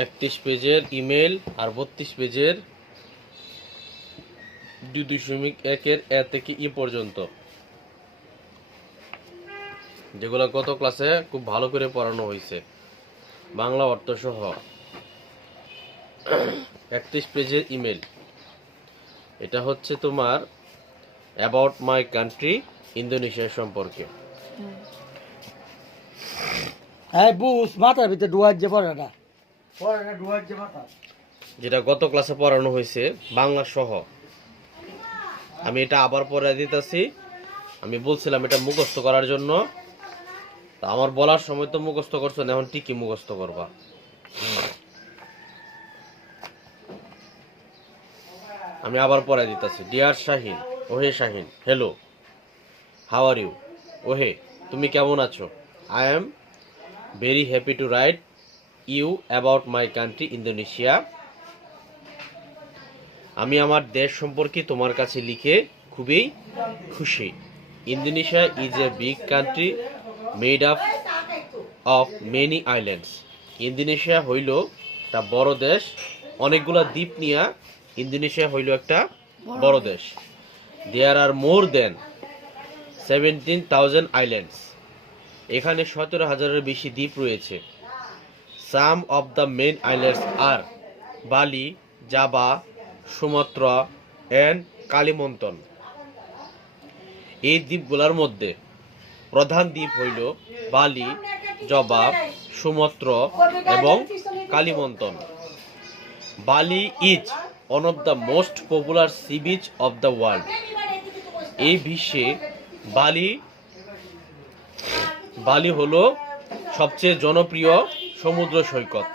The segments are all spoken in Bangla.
31 পেজের ইমেল আর 32 পেজের 2.1 এ থেকে ই পর্যন্ত, যেগুলো গত ক্লাসে খুব ভালো করে পড়ানো হয়েছে বাংলা অর্থ সহ। 31 পেজের ইমেল, এটা হচ্ছে তোমার অ্যাবাউট মাই কান্ট্রি, ইন্দোনেশিয়া সম্পর্কে। হ্যাঁ বুঝ মাথার ভিতরে ডুয়ার যে পড়াটা ডুয়ার যে মাথা, যেটা গত ক্লাসে পড়ানো হয়েছে বাংলা সহ। আমি এটা আবার পড়ে দিতেছি। আমি বলছিলাম এটা মুখস্থ করার জন্য, তা আমার বলার সময় তো মুখস্থ করছো না, এখন ঠিকই মুখস্থ করবা। আমি আবার পড়ে দিতেছি। ডিয়ার শাহিন, ওহে Shahin, hello, how are you? ওহে, তুমি কেমন আছো? I am very happy to write you about my country Indonesia. আমি আমার দেশ সম্পর্কে তোমার কাছে লিখে খুবই খুশি। Indonesia is a big country made up of many islands. Indonesia হইল একটা বড় দেশ, অনেকগুলা দ্বীপ নিয়ে ইন্দোনেশিয়া হইল একটা বড় দেশ। দেয়ার আর মোর দেন 17,000 আইল্যান্ডস। এখানে 17,000-এর বেশি দ্বীপ রয়েছে। সাম অফ দ্য মেন আইল্যান্ডস আর বালি, জাভা, সুমাত্রা অ্যান্ড কালিমন্তন। এই দ্বীপগুলোর মধ্যে প্রধান দ্বীপ হইল বালি, জাভা, সুমাত্রা এবং Kalimantan. Bali is one of the most popular sea beach of the world. এই বিশ্বে বালি হলো সবচেয়ে জনপ্রিয় সমুদ্র সৈকত।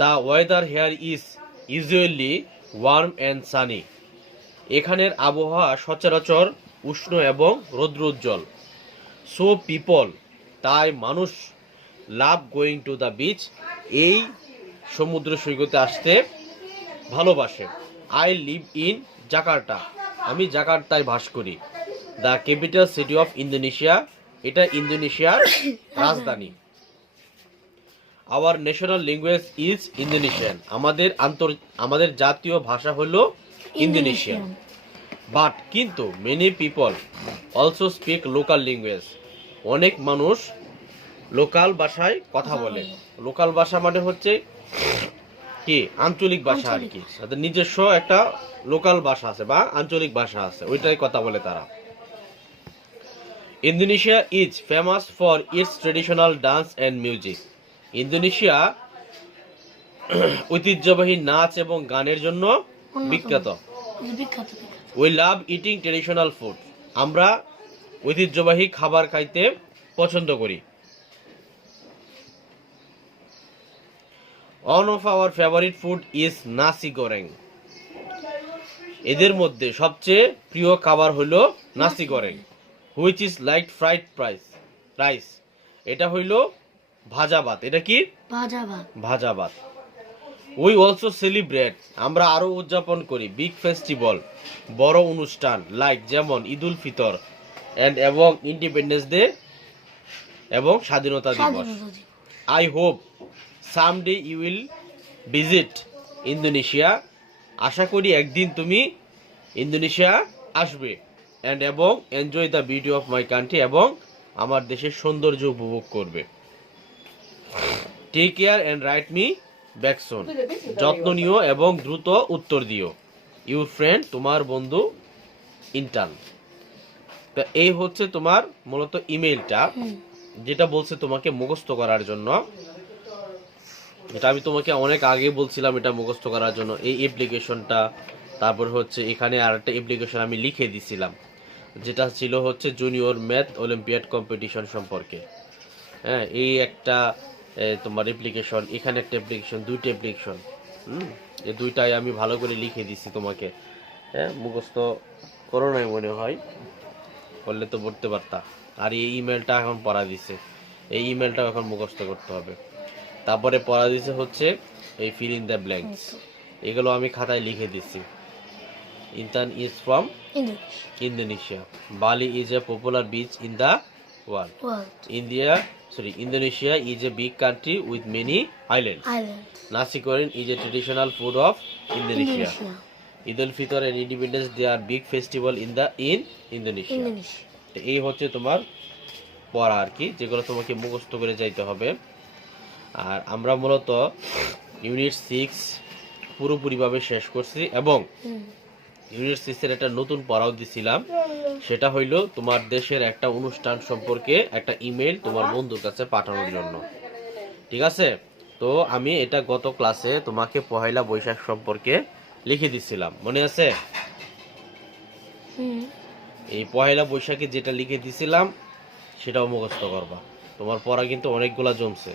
The weather here is usually warm and sunny. এখানের আবহাওয়া সচরাচর উষ্ণ এবং রৌদ্রোজ্জ্বল। সো পিপল, তাই মানুষ, লাভ গোয়িং টু দ্য বিচ, এই সমুদ্র সৈকতে আসতে ভালোবাসে। আই লিভ ইন জাকার্তা, আমি জাকার্তায় বাস করি। The capital city of Indonesia, এটা ইন্দোনেশিয়ার রাজধানী। Our national language is Indonesian, আমাদের জাতীয় ভাষা হলো ইন্দোনেশিয়ান। বাট কিন্তু many people also speak local language, অনেক মানুষ লোকাল ভাষায় কথা বলে। লোকাল ভাষা মানে হচ্ছে কি, আঞ্চলিক ভাষা আর কি, তাদের নিজস্ব একটা লোকাল ভাষা আছে বা আঞ্চলিক ভাষা আছে, ওইটাই কথা বলে তারা। Indonesia is famous for its traditional dance and music. Indonesia ঐতিহ্যবাহী নাচ এবং গানের জন্য বিখ্যাত। We love eating traditional food, আমরা ঐতিহ্যবাহী খাবার খাইতে পছন্দ করি। One of our favorite food is nasi goreng. এদের মধ্যে সবচেয়ে প্রিয় খাবার হলো নাসি গোরেং, which is like fried rice. এটা হইলো ভাজা ভাত। এটা কি? ভাজা ভাত। We also celebrate, আমরা আরো উদযাপন করি, big festival, বড় অনুষ্ঠান, লাইক যেমন ঈদুল ফিতর এবং ইন্ডিপেন্ডেন্স ডে এবং স্বাধীনতা দিবস। I hope someday you will visit Indonesia. আশা করি একদিন তুমি ইন্দোনেশিয়া আসবে এবং enjoy the beauty of my country, এবং আমার দেশের সৌন্দর্য উপভোগ করবে। Take care and write me back soon, যত্ন নিও এবং দ্রুত উত্তর দিও। ইউর ফ্রেন্ড, তোমার বন্ধু ইন্টার্ন। তা এই হচ্ছে তোমার মূলত ইমেইলটা, যেটা বলছে তোমাকে মুখস্থ করার জন্য। এটা আমি তোমাকে অনেক আগে বলছিলাম এটা মুখস্থ করার জন্য। এই অ্যাপ্লিকেশনটা, তারপর হচ্ছে এখানে আরেকটা অ্যাপ্লিকেশন আমি লিখে দিছিলাম, যেটা ছিল হচ্ছে জুনিয়র ম্যাথ অলিম্পিয়াড কম্পিটিশন সম্পর্কে। হ্যাঁ, এই একটা তোমার অ্যাপ্লিকেশন, এখানে একটা অ্যাপ্লিকেশন, দুইটা অ্যাপ্লিকেশন। এই দুইটাই আমি ভালো করে লিখে দিছি তোমাকে। হ্যাঁ, মুখস্থ করো নাই মনে হয়, করলে তো পড়তে পারতা। আর এই ইমেলটা এখন পড়া দিছে, এই ইমেলটা এখন মুখস্থ করতে হবে। তারপরে পড়া দিছে হচ্ছে এই ফিল ইন দ্য ব্ল্যাঙ্কস, এগুলো আমি খাতায় লিখে দিছি। Intern is from Indonesia. Bali is a popular beach in the world. World. Indonesia is a big country with many islands. Island. Nasi goreng is a traditional food of Indonesia. Eid al-Fitr and Independence Day are big festival in Indonesia. Indonesia. তো এই হচ্ছে তোমার পড়া আর কি, যেগুলো তোমাকে মুখস্থ করে যাইতে হবে। আর আমরা মূলত ইউনিট 6 পুরোপুরিভাবে শেষ করছি এবং ইউনিট 6 এর একটা নতুন পড়াও দিছিলাম। সেটা হইলো তোমার দেশের একটা অনুষ্ঠান সম্পর্কে একটা ইমেল তোমার বন্ধুর কাছে পাঠানোর জন্য। ঠিক আছে? তো আমি এটা গত ক্লাসে তোমাকে পহেলা বৈশাখ সম্পর্কে লিখে দিছিলাম, মনে আছে? এই পহেলা বৈশাখে যেটা লিখে দিছিলাম সেটাও মুখস্থ করবা। তোমার পড়া কিন্তু অনেকগুলা জমছে,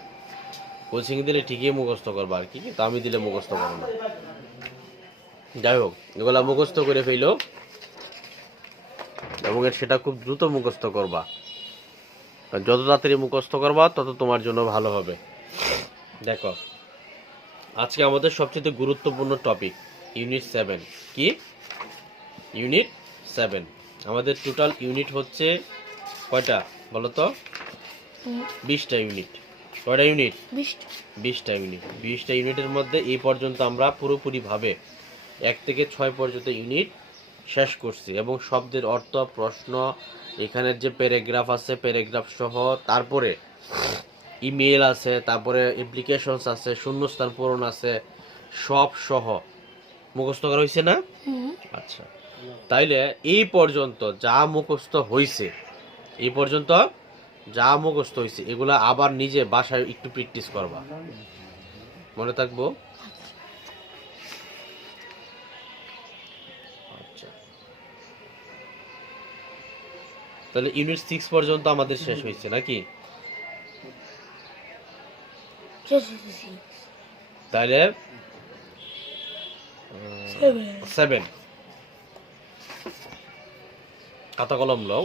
কোচিং দিলে ঠিকই মুখস্থ করবা আর কি, কিন্তু আমি দিলে মুখস্থ করো না। যাই হোক, এগুলা মুখস্থ করে ফেলো এবং সেটা খুব দ্রুত মুখস্থ করবা। যত তাড়াতাড়ি মুখস্থ করবা তত তোমার জন্য ভালো হবে। দেখো, আজকে আমাদের সবচেয়ে গুরুত্বপূর্ণ টপিক ইউনিট 7। কি? ইউনিট 7। আমাদের টোটাল ইউনিট হচ্ছে কয়টা বলো তো? 20টা ইউনিট। কয়টা ইউনিট? 20টা ইউনিট। 20টা ইউনিটের মধ্যে এই পর্যন্ত আমরা পুরোপুরিভাবে 1 থেকে 6 পর্যন্ত ইউনিট শেষ করছি এবং শব্দের অর্থ, প্রশ্ন, এখানের যে প্যারাগ্রাফ আছে প্যারাগ্রাফ সহ, তারপরে ইমেল আছে, তারপরে অ্যাপ্লিকেশনস আছে, শূন্যস্থান পূরণ আছে, সব সহ মুখস্থ করা হয়েছে না? আচ্ছা, তাইলে এই পর্যন্ত যা মুখস্থ হয়েছে, এই পর্যন্ত যা মুখস্থ হয়েছে এগুলা আবার নিজে বাসায় একটু প্র্যাকটিস করবা, মনে থাকবো? আচ্ছা, তাহলে ইউনিট 6 পর্যন্ত আমাদের শেষ হয়েছে নাকি? তাহলে 7 খাতা কলম লও।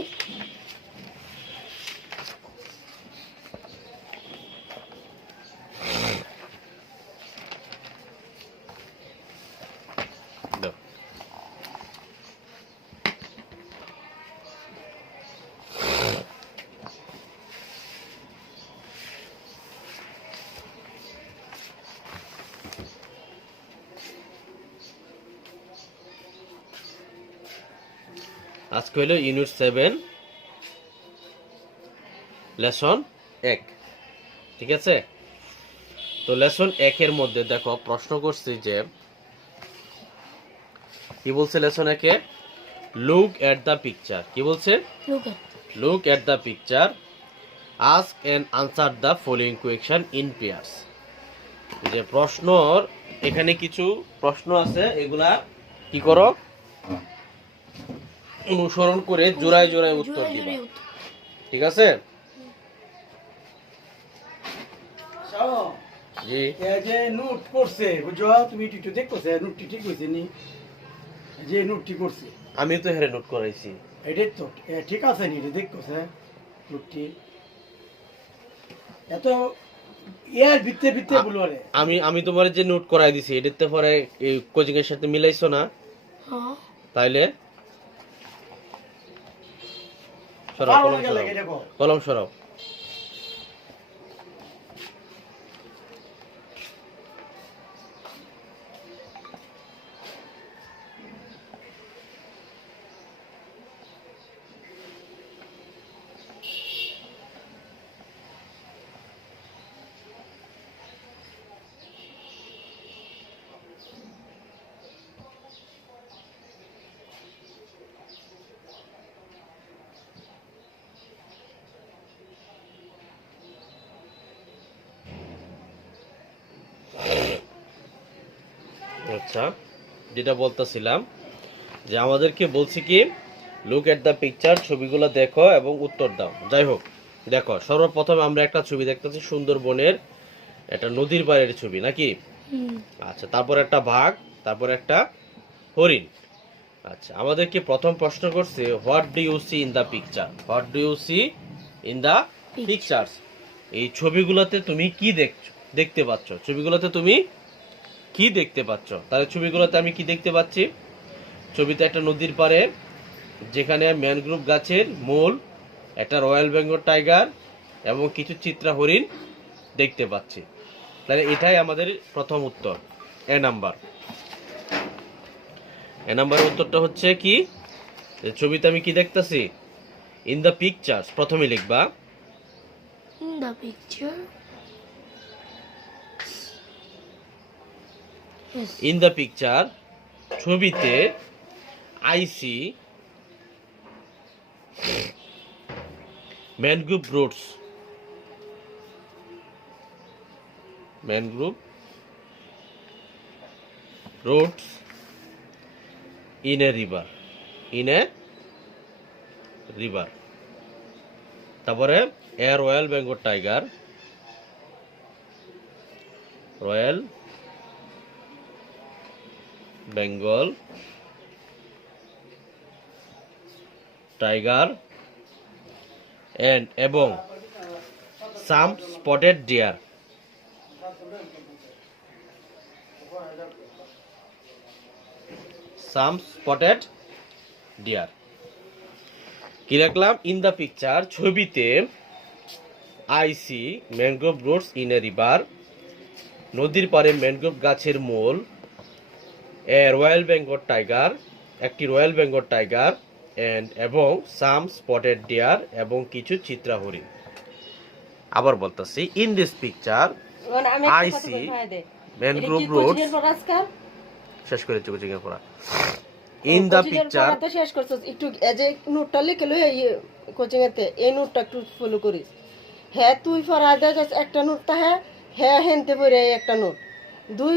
আজকে হলো ইউনিট 7 লেসন 1। ঠিক আছে? তো লেসন 1 এর মধ্যে দেখো প্রশ্ন করছি যে কি বলছে লেসন 1 এ? Look at the picture. কি বলছে? Look at the picture, ask and answer the following question in pairs. যে প্রশ্নর এখানে কিছু প্রশ্ন আছে, এগুলা কি করো? অনুসরণ করে জোড়ায় জোড়ায় উত্তর দিবা। ঠিক আছে? জি, এই যে নোট করছে বুঝছো, তুমি একটু দেখতেছে নোটটি ঠিক হয়েছে নি? যে নোটটি করছে আমি তো হেরে নোট করাইছি। এটাই তো ঠিক আছে নি? এটা দেখতেছে নোটটি এত ইয়ার ভিত্তে ভিত্তে বলো রে। আমি তোমার যে নোট করাই দিছি এটাতে পরে এই কোচিং এর সাথে মিলাইছো না? তাইলে সরাও, কলম সরাও, কলম সরাও। আচ্ছা, যেটা বলতেছিলাম যে আমাদেরকে বলছি কি লুক এট দ্য পিকচার, ছবিগুলো দেখো এবং উত্তর দাও। যাই হোক, দেখো সর্বপ্রথম আমরা একটা ছবি দেখতেছি সুন্দরবনের একটা নদীর পাড়ের ছবি নাকি? আচ্ছা, তারপর একটা বাঘ, তারপর একটা হরিণ। আচ্ছা, আমাদেরকে প্রথম প্রশ্ন করছে what do you see in the picture? What do you see in the pictures? এই ছবিগুলোতে তুমি কি দেখতে পাচ্ছ? ছবিগুলোতে তুমি কি দেখতে পাচ্ছ? তাহলে ছবিগুলোতে আমি কি দেখতে পাচ্ছি? ছবিতে একটা নদীর পাড়ে যেখানে ম্যানগ্রোভ গাছের মূল একটা রয়্যাল বেঙ্গল টাইগার এবং কিছু চিত্রা হরিণ দেখতে পাচ্ছি। তাহলে এটাই আমাদের প্রথম উত্তর, এ নাম্বার। এ নাম্বার উত্তরটা হচ্ছে কি, যে ছবিতে আমি কি দেখতেছি, ইন দ্য পিকচার্স প্রথমে লিখবা। In the picture. Yes. In the picture ছবিতে I see mangrove roots, mangrove roots in a river, in a river. তারপরে a royal Bengal tiger, royal Bengal tiger এবং some spotted deer, some spotted deer. কি রাখলাম, ইন দ্য পিকচার ছবিতে I see mangrove roots in a river, নদীর পাড়ে ম্যানগ্রোভ গাছের মূল, এ রয়্যাল বেঙ্গল টাইগার, একটি রয়্যাল বেঙ্গল টাইগার এবং সাম স্পটেড ডিয়ার এবং কিছু চিত্রা হরিণ। আবার বলতেছি, in this picture I see mangrove roots, শেষ করে কোচিং এর পড়া। ইন দা পিকচার তো শেষ করছস, একটু এই যে নোটটা লিখে লই কোচিং এতে, এই নোটটা একটু ফলো করিস। হ্যাঁ তুই পড়া দেখাস একটা নোটটা, হ্যাঁ হ্যাঁ হেনতে পড়ে একটা নোট, দুই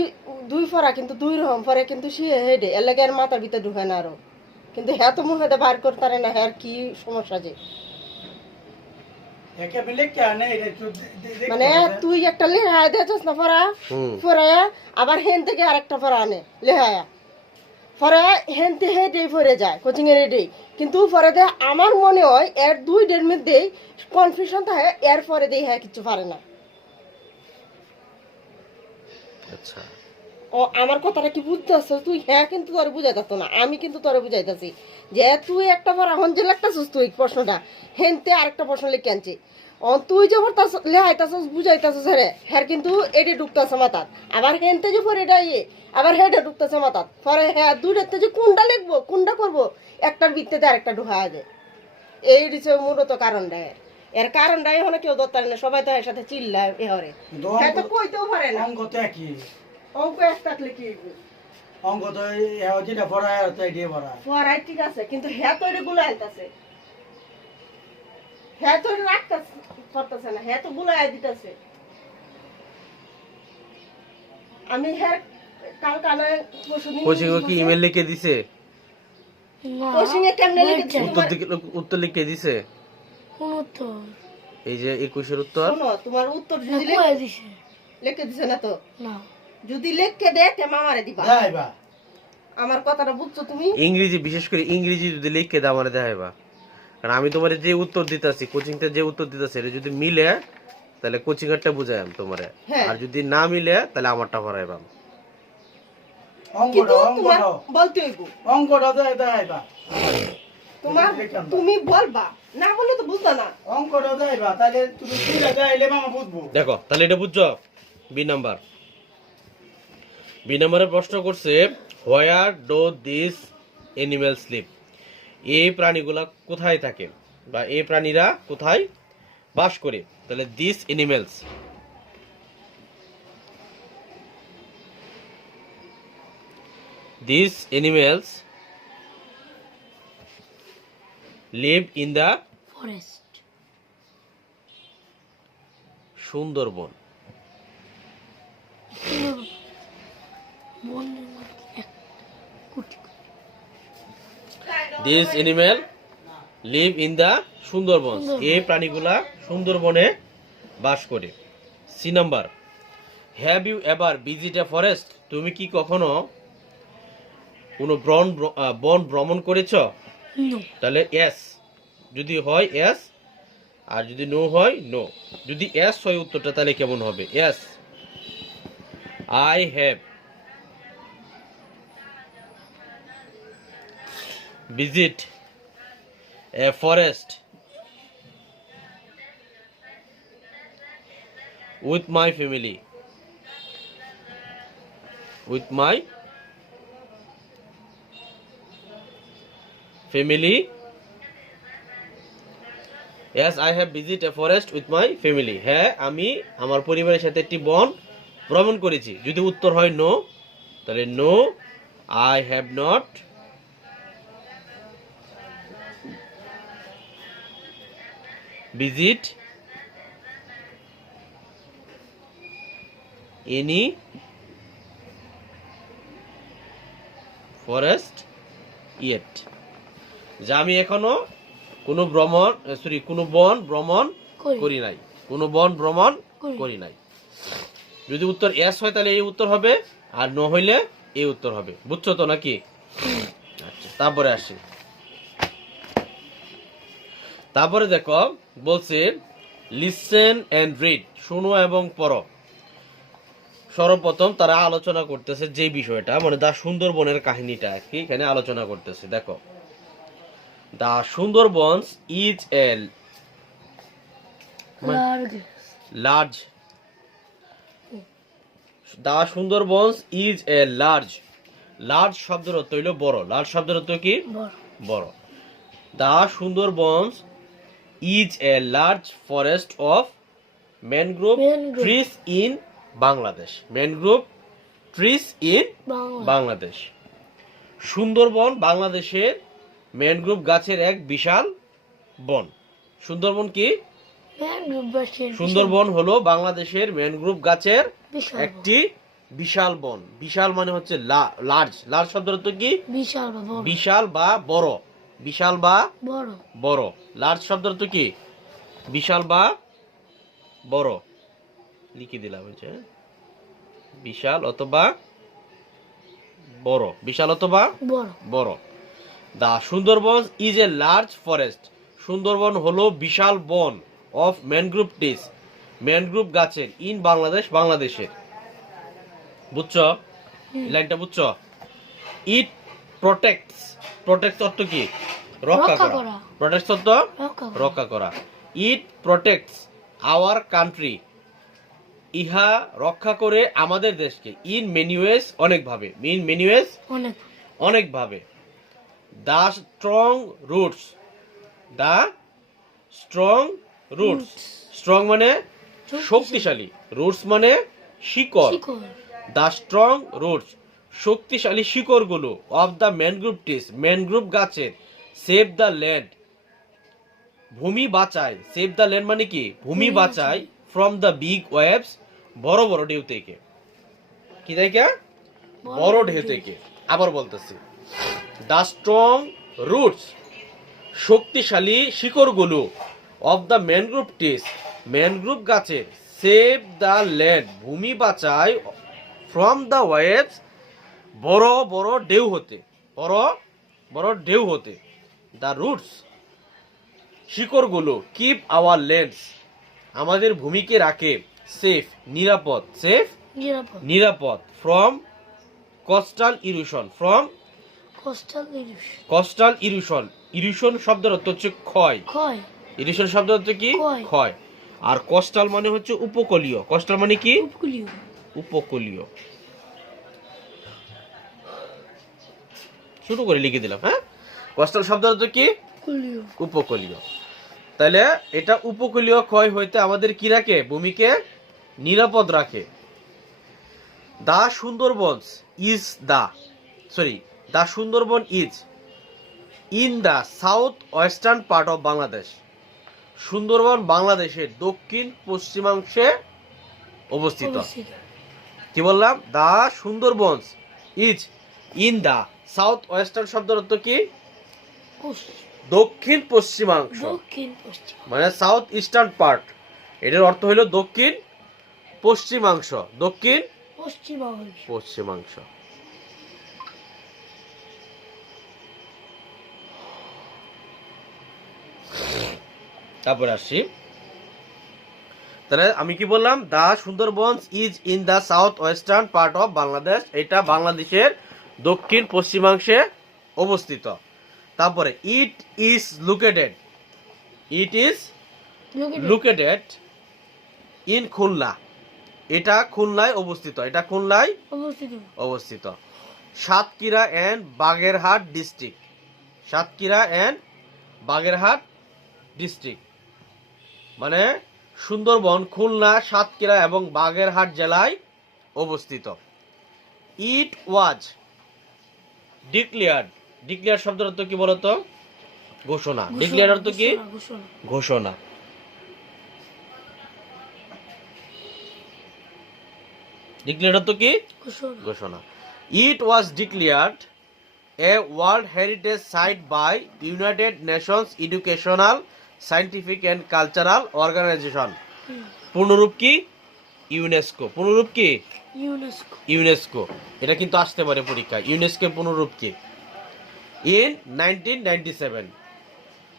দুই পড়া কিন্তু দুই রকম পড়ে, কিন্তু সে হেডে এর লাগে আর মাথার ভিতরে ঢুকে না আরো, কিন্তু হ্যাঁ তো মুখে বার করতে পারে না, হ্যাঁ কি সমস্যা যে, মানে তুই একটা লেহা দেখাস না পড়া, পড়া আবার হেন থেকে আরেকটা পড়া আনে লেহায়া, পরে হেনতে হেডেই পড়ে যায় কোচিং এর হেডেই, কিন্তু পরে দেয় আমার মনে হয় এর দুই ডের মধ্যেই কনফিউশন থাকে, এর পরে দেয় হ্যাঁ কিছু পারে না। আচ্ছা, ও আমার কথাটা কি বুঝতেছ তুই? হ্যাঁ কিন্তু তোরে বুঝাইতাছ না, আমি কিন্তু তোরে বুঝাইতাছি যে তুই একটা পর এখন যে লাগতাছিস তুই প্রশ্নটা, হেনতে আরেকটা প্রশ্ন লিখে আনছি, তুই যে লেহাইতাছিস বুঝাইতাছিস রে, হ্যাঁ কিন্তু এটি ঢুকতেছে মাথাত, আবার হেনতে যে পরে এটা আবার হেডে ঢুকতেছে মাথাত, পরে হ্যাঁ দুইটাতে যে কোনটা লিখবো কোনটা করবো, একটার ভিত্তিতে আরেকটা ঢুকা যায়। এই হচ্ছে মূলত কারণটা, এর কারণটা এখন কেউ ধরতে পারে না, সবাই তো এর সাথে চিল্লায় এহরে, হ্যাঁ তো কইতেও পারে না। অঙ্ক তো একই, অঙ্ক এক থাকলে কি অঙ্ক তো যেটা পড়ায় তো এটাই পড়ায়। পড়াই ঠিক আছে, কিন্তু হ্যাঁ তো এটা গুলো আইতাছে, হ্যাঁ তো এটা রাখতাছে করতেছে না, হ্যাঁ তো গুলাই দিতেছে। আমি হ্যাঁ কাল কানে কোচিং কি ইমেল লিখে দিছে, না, কোচিং এ কেমনে লিখে দিছে উত্তর উত্তর লিখে দিছে, কোন উত্তর? এই যে 21 এর উত্তর। শোনো, তোমার উত্তর যদি কই দিছে? লিখে দিছে না তো, না, যদি লিখে দে তে মামারে দিবা। যাইবা আমার কথাটা বুঝছো তুমি? ইংরেজি, বিশেষ করে ইংরেজি যদি লিখে দাও আমারে দেখাইবা, কারণ আমি তোমার যে উত্তর দিতাছি কোচিংতে যে উত্তর দিতাছি এটা যদি মিলে তাহলে কোচিং এরটা বুঝাইম তোমারে, হ্যাঁ। আর যদি না মিলে তাহলে আমারটা পড়াইবাম। কিন্তু অঙ্কটা তোমার অঙ্কটা বলতে হইব, অঙ্কটা দেখাইবা, তোমার তুমি বলবা, না বললে তো বুঝবা না। অঙ্কটা দেখাইবা, তাহলে তুমি পুরা দেখাইলে মামা বুঝবো। দেখো তাহলে এটা বুঝছো, বি নাম্বার। বি নাম্বারে প্রশ্ন করছে, where do this animals live, এই প্রাণীগুলা কোথায় থাকে বা এই প্রাণীরা কোথায় বাস করে। তাহলে this animals, this animals live in the forest. Sundarban. বনের মধ্যে এক কোটি this animal live in the Sundarban, এই প্রাণীগুলা সুন্দরবনে বাস করে। C number, have you ever visit a forest, তুমি কি কখনো কোনো বন ভ্রমণ করেছ? নো, তাহলে এস যদি হয় এস, আর যদি নো হয় নো। যদি এস হয় উত্তরটা তাহলে কেমন হবে? S, I have visit a forest with my family, with my family, yes I have visited a forest with my family, হ্যাঁ আমি আমার পরিবারের সাথে একটি বন ভ্রমণ করেছি। যদি উত্তর হয় নো, তাহলে no I have not visit any forest yet, যে আমি এখনো কোনো বন ভ্রমণ করি নাই, কোনো বন ভ্রমণ করি নাই। যদি উত্তর এস হয় তাহলে এই উত্তর হবে, আর নো হইলে এই উত্তর হবে। বুঝছো তো নাকি? আচ্ছা, তারপরে আসি। তারপরে দেখো বলছে লিসেন এন্ড রিড, শুনো এবং পড়ো। সর্বপ্রথম তারা আলোচনা করতেছে যে বিষয়টা, মানে দা সুন্দরবনের কাহিনীটা আর কি এখানে আলোচনা করতেছে। দেখো, the Sundarbans is a large, the Sundarbans is a large, large শব্দের অর্থ হইল বড়। লার্জ শব্দের অর্থ কি? বড়। The Sundarbans is a large forest of mangrove trees in Bangladesh, mangrove trees in Bangladesh. Sundarban বাংলাদেশের ম্যানগ্রোভ গাছের এক বিশাল বন। সুন্দরবন কি? সুন্দরবন হলো বাংলাদেশের ম্যানগ্রোভ গাছের একটি বিশাল বন। বিশাল মানে হচ্ছে লার্জ। লার্জ শব্দের অর্থ কি? বিশাল বা বড়। বিশাল বা বড়। লার্জ শব্দের অর্থ কি? বিশাল বা বড়। লিখে দিলাম, বিশাল অথবা বড়, বিশাল অথবা বড়। The Sundarban is a large forest, Sundarban হলো বিশাল বন অফ ম্যানগ্রোভ ট্রিজ, ম্যানগ্রোভ গাছের, ইন বাংলাদেশ, বাংলাদেশের। বুঝছো লাইনটা? বুঝছো? ইট প্রোটেক্টস, প্রোটেক্টস অর্থ কি? রক্ষা করা। প্রোটেক্টস অর্থ রক্ষা করা। ইট প্রোটেক্টস আওয়ার কান্ট্রি, ইহা রক্ষা করে আমাদের দেশকে। ইন মেনি ওয়েজ, অনেক ভাবে। ইন মেনি ওয়েজ, অনেক ভাবে। The strong roots, the strong roots, strong মানে শক্তিশালী, রুটস মানে শিকড়। দা স্ট্রং রুটস, শক্তিশালী শিকড়গুলো, of the mangrove trees, mangrove গাছের, সেভ দা ল্যান্ড, ভূমি বাঁচায়। সেভ দা ল্যান্ড মানে কি? ভূমি বাঁচায়। ফ্রম দা বিগ ওয়েভস, বড় বড় ঢেউ থেকে। কি থেকে? বড় ঢেউ থেকে। আবার বলতেছি, দা স্ট্রং রুটস, শক্তিশালী শিকড়গুলো, of the mangrove trees, mangrove গাছের, সেভ দা ল্যান্ড, ভূমি বাঁচায়, ফ্রম দা ওয়েভস, বড় বড় ঢেউ হতে, বড় বড় ঢেউ হতে। দা রুটস, শিকড়গুলো, কিপ আওয়ার ল্যান্ডস, আমাদের ভূমিকে রাখে, সেফ, নিরাপদ, সেফ, নিরাপদ, from coastal erosion, from coastal erosion. Erosion শব্দের অর্থ হচ্ছে ক্ষয়। ইরোশন শব্দের অর্থ কি? ক্ষয়। আর কোস্টাল মানে হচ্ছে উপকূলীয়। কোস্টাল মানে কি? উপকূলীয়। ছোট করে লিখে দিলাম। হ্যাঁ, কোস্টাল শব্দের অর্থ কি? উপকূলীয়। তাহলে এটা উপকূলীয় ক্ষয় হইতে আমাদের কি রাখে? ভূমিকে নিরাপদ রাখে। The Sundarbans is the the Sundarban is in the south western part of Bangladesh, Sundarban বাংলাদেশের দক্ষিণ পশ্চিমাংশে অবস্থিত। কি বললাম? The Sundarbans is in the south western শব্দের অর্থ কি? দক্ষিণ পশ্চিমাংশ, মানে সাউথ ইস্টার্ন পার্ট। এটার অর্থ হলো দক্ষিণ পশ্চিমাংশ, দক্ষিণ পশ্চিমাংশ। তারপরে আসছি, তাহলে আমি কি বললাম? The Sundarbans is in the south western part of Bangladesh, এটা বাংলাদেশের দক্ষিণ পশ্চিমাংশে অবস্থিত। তারপরে it is located in Khulna, এটা খুলনায় অবস্থিত। এটা খুলনায় অবস্থিত। অবস্থিত। Satkhira and Bagerhat district. Satkhira and Bagerhat district মানে সুন্দরবন খুলনা, সাতক্ষীরা এবং বাগেরহাট জেলায় অবস্থিত। ইট ওয়াজ ডিক্লেয়ার্ড। ডিক্লেয়ার শব্দের অর্থ কি বলতো? ঘোষণা। ডিক্লেয়ার অর্থ কি? ঘোষণা। ঘোষণা। ডিক্লেয়ার অর্থ কি? ঘোষণা। ঘোষণা। It was declared a world heritage site by United Nations educational, scientific and cultural organization. পূর্ণরূপ কি? ইউনেস্কো। পূর্ণরূপ কি? ইউনেস্কো। ইউনেস্কো। এটা কিন্তু আসতে পারে পরীক্ষায়। ইউনেস্কো পূর্ণরূপ কি? ইন 1997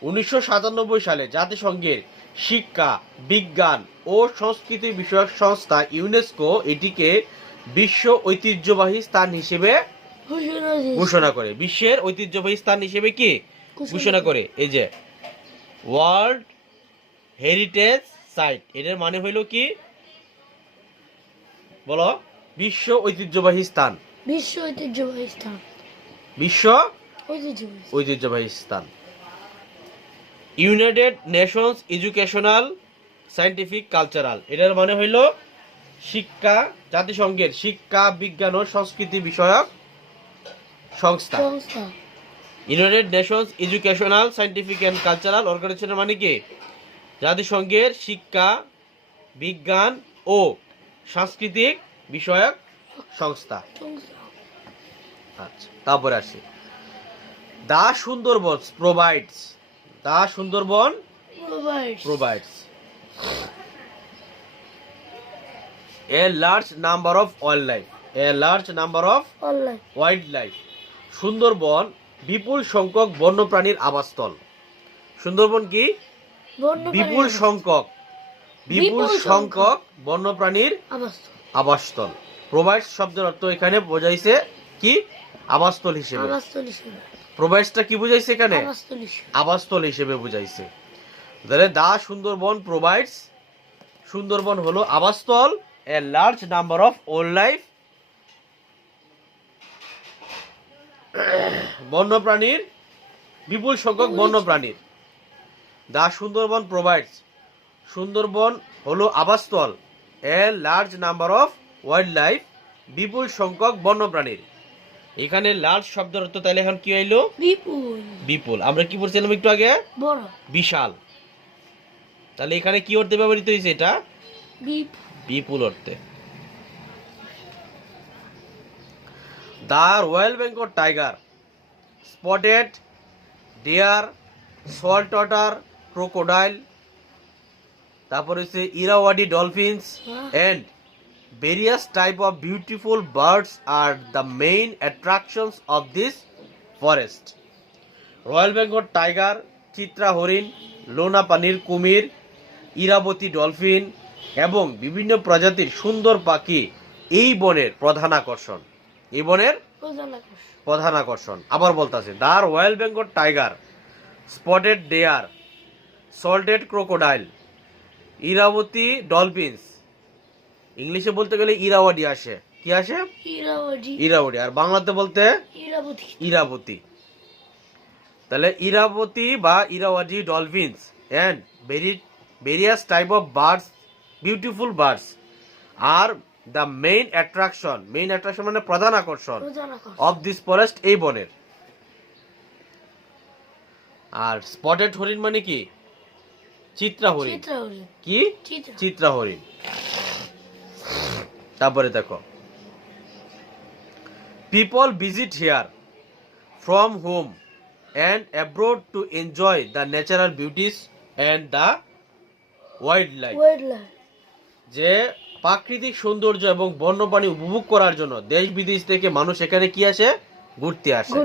1997 সালে জাতিসংঘের শিক্ষা, বিজ্ঞান ও সংস্কৃতি বিষয়ক সংস্থা ইউনেস্কো এটিকে বিশ্ব ঐতিহ্যবাহী স্থান হিসেবে ঘোষণা করে। বিশ্বের ঐতিহ্যবাহী স্থান হিসেবে কি ঘোষণা করে? এই যে ওয়ার্ল্ড হেরিটেজ সাইট, এটার মানে হইল কি বলো? বিশ্ব ঐতিহ্যবাহী স্থান। বিশ্ব ঐতিহ্যবাহী স্থান। বিশ্ব ঐতিহ্যবাহী ঐতিহ্যবাহী স্থান। United Nations educational, scientific, cultural, এটার মানে হইল শিক্ষা, জাতিসংঘের শিক্ষা, বিজ্ঞান ও সংস্কৃতি বিষয়ক সংস্থা। সংস্থা। United Nations educational, scientific and cultural Organization মানে কি? জাতিসংঘের শিক্ষা, বিজ্ঞান ও সাংস্কৃতিক বিষয়ক সংস্থা। আচ্ছা, তারপরে আসি the Sundarban provides. The Sundarban provides a large number of wildlife. A large number of online. wildlife. Sundarban বিপুল সংখ্যক বন্যপ্রাণীর আবাসস্থল। সুন্দরবন কি? বিপুল সংখ্যক বন্যপ্রাণীর আবাসস্থল। প্রোভাইডস শব্দের অর্থ এখানে বোঝাইছে কি? আবাসস্থল হিসেবে। প্রোভাইডসটা কি বুঝাইছে এখানে? আবাসস্থল হিসেবে বুঝাইছে। তাহলে দা সুন্দরবন প্রোভাইডস, সুন্দরবন হলো আবাসস্থল, a large number of wildlife, বন্যপ্রাণীর বিপুল সংখ্যক বন্যপ্রাণীর। দা সুন্দরবন প্রোভাইডস, সুন্দরবন হলো আবাসস্থল, a large number of wildlife, বিপুল সংখ্যক বন্যপ্রাণীর। এখানে লার্জ শব্দের অর্থ তাহলে এখন কি হইলো? বিপুল। বিপুল। আমরা কি বলছিলাম একটু আগে? বড়। বিশাল। তাহলে এখানে কি অর্থে ব্যবহৃত হয়েছে? এটা বিপুল অর্থে। The royal Bengal tiger, spotted deer, salt water crocodile, তারপর হচ্ছে Irrawaddy dolphins and various type of beautiful birds are the main attractions of this forest. Royal Bengal tiger, Chitra হরিণ, লোনা পানির কুমির, ইরাবতী ডলফিন এবং বিভিন্ন প্রজাতির সুন্দর পাখি এই বনের প্রধান আকর্ষণ। এই বনের প্রধান আকর্ষণ। আবার বলতাছে the royal Bengal tiger, spotted deer, salted crocodile, ইরাবতী ডলফিনস। ইংলিশে বলতে গেলে ইরাওয়াডি আসে। কি আসে? ইরাওয়াডি। আর বাংলাতে বলতে ইরাবতী। তাহলে ইরাবতী বা Irrawaddy dolphins and various type of birds, beautiful birds are the main attraction. Main attraction মানে প্রধান আকর্ষণ অফ দিস ফরেস্ট, এই বনের। আর স্পটেড হরিণ মানে কি? চিত্রা হরিণ। কি? চিত্রা হরিণ। তারপরে দেখো people visit here from home and abroad to enjoy the natural beauties and the wild life. যে প্রাকৃতিক সৌন্দর্য এবং বন্যপ্রাণী উপভোগ করার জন্য দেশ বিদেশ থেকে মানুষ এখানে কি আসে? ঘুরতে আসে।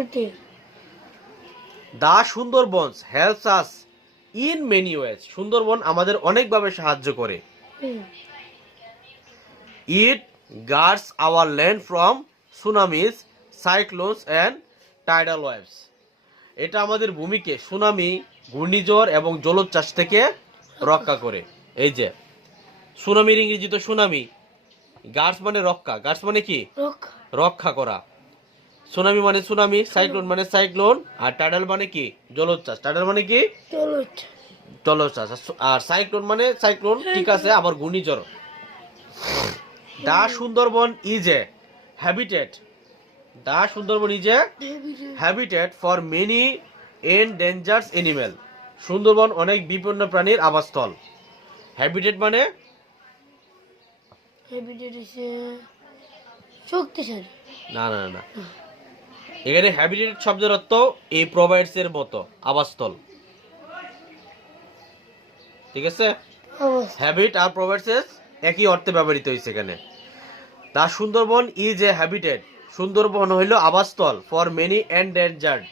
The Sundarban helps us in many ways. Sundarban আমাদের অনেকভাবে সাহায্য করে। It guards our land from tsunamis, cyclones and tidal waves. এটা আমাদের ভূমিকে সুনামি, ঘূর্ণিঝড় এবং জলোচ্ছ্বাস থেকে রক্ষা করে। এই যে সুনামির ইংরেজি তো সুনামি, গার্ডস মানে রক্ষা, গার্ডস মানে কি? রক্ষা। রক্ষা করা। সুনামি মানে সুনামি, সাইক্লোন মানে সাইক্লোন, আর টাইডাল মানে কি? জলোচ্ছ্বাস। টাইডাল মানে কি? জলোচ্ছ্বাস। জলোচ্ছ্বাস। আর সাইক্লোন মানে সাইক্লোন, ঠিক আছে, আবার ঘূর্ণিঝড়। The Sundarban is a habitat. The Sundarban is a habitat for many endangered animal. Sundarban অনেক বিপন্ন প্রাণীর আবাসস্থল। হ্যাবিটেট মানে হ্যাবিটেট হচ্ছে শক্তিশালী। না না না, এখানে হ্যাবিটেট শব্দের অর্থ এই প্রোভাইডস এর মতো আবাসস্থল, ঠিক আছে? অবস্থা। হ্যাবিট আর প্রোভাইডস একই অর্থে ব্যবহৃত হয়েছে এখানে। The Sundarban is a habitat, Sundarban হইল আবাসস্থল ফর মেনি এন্ডেঞ্জার্ড,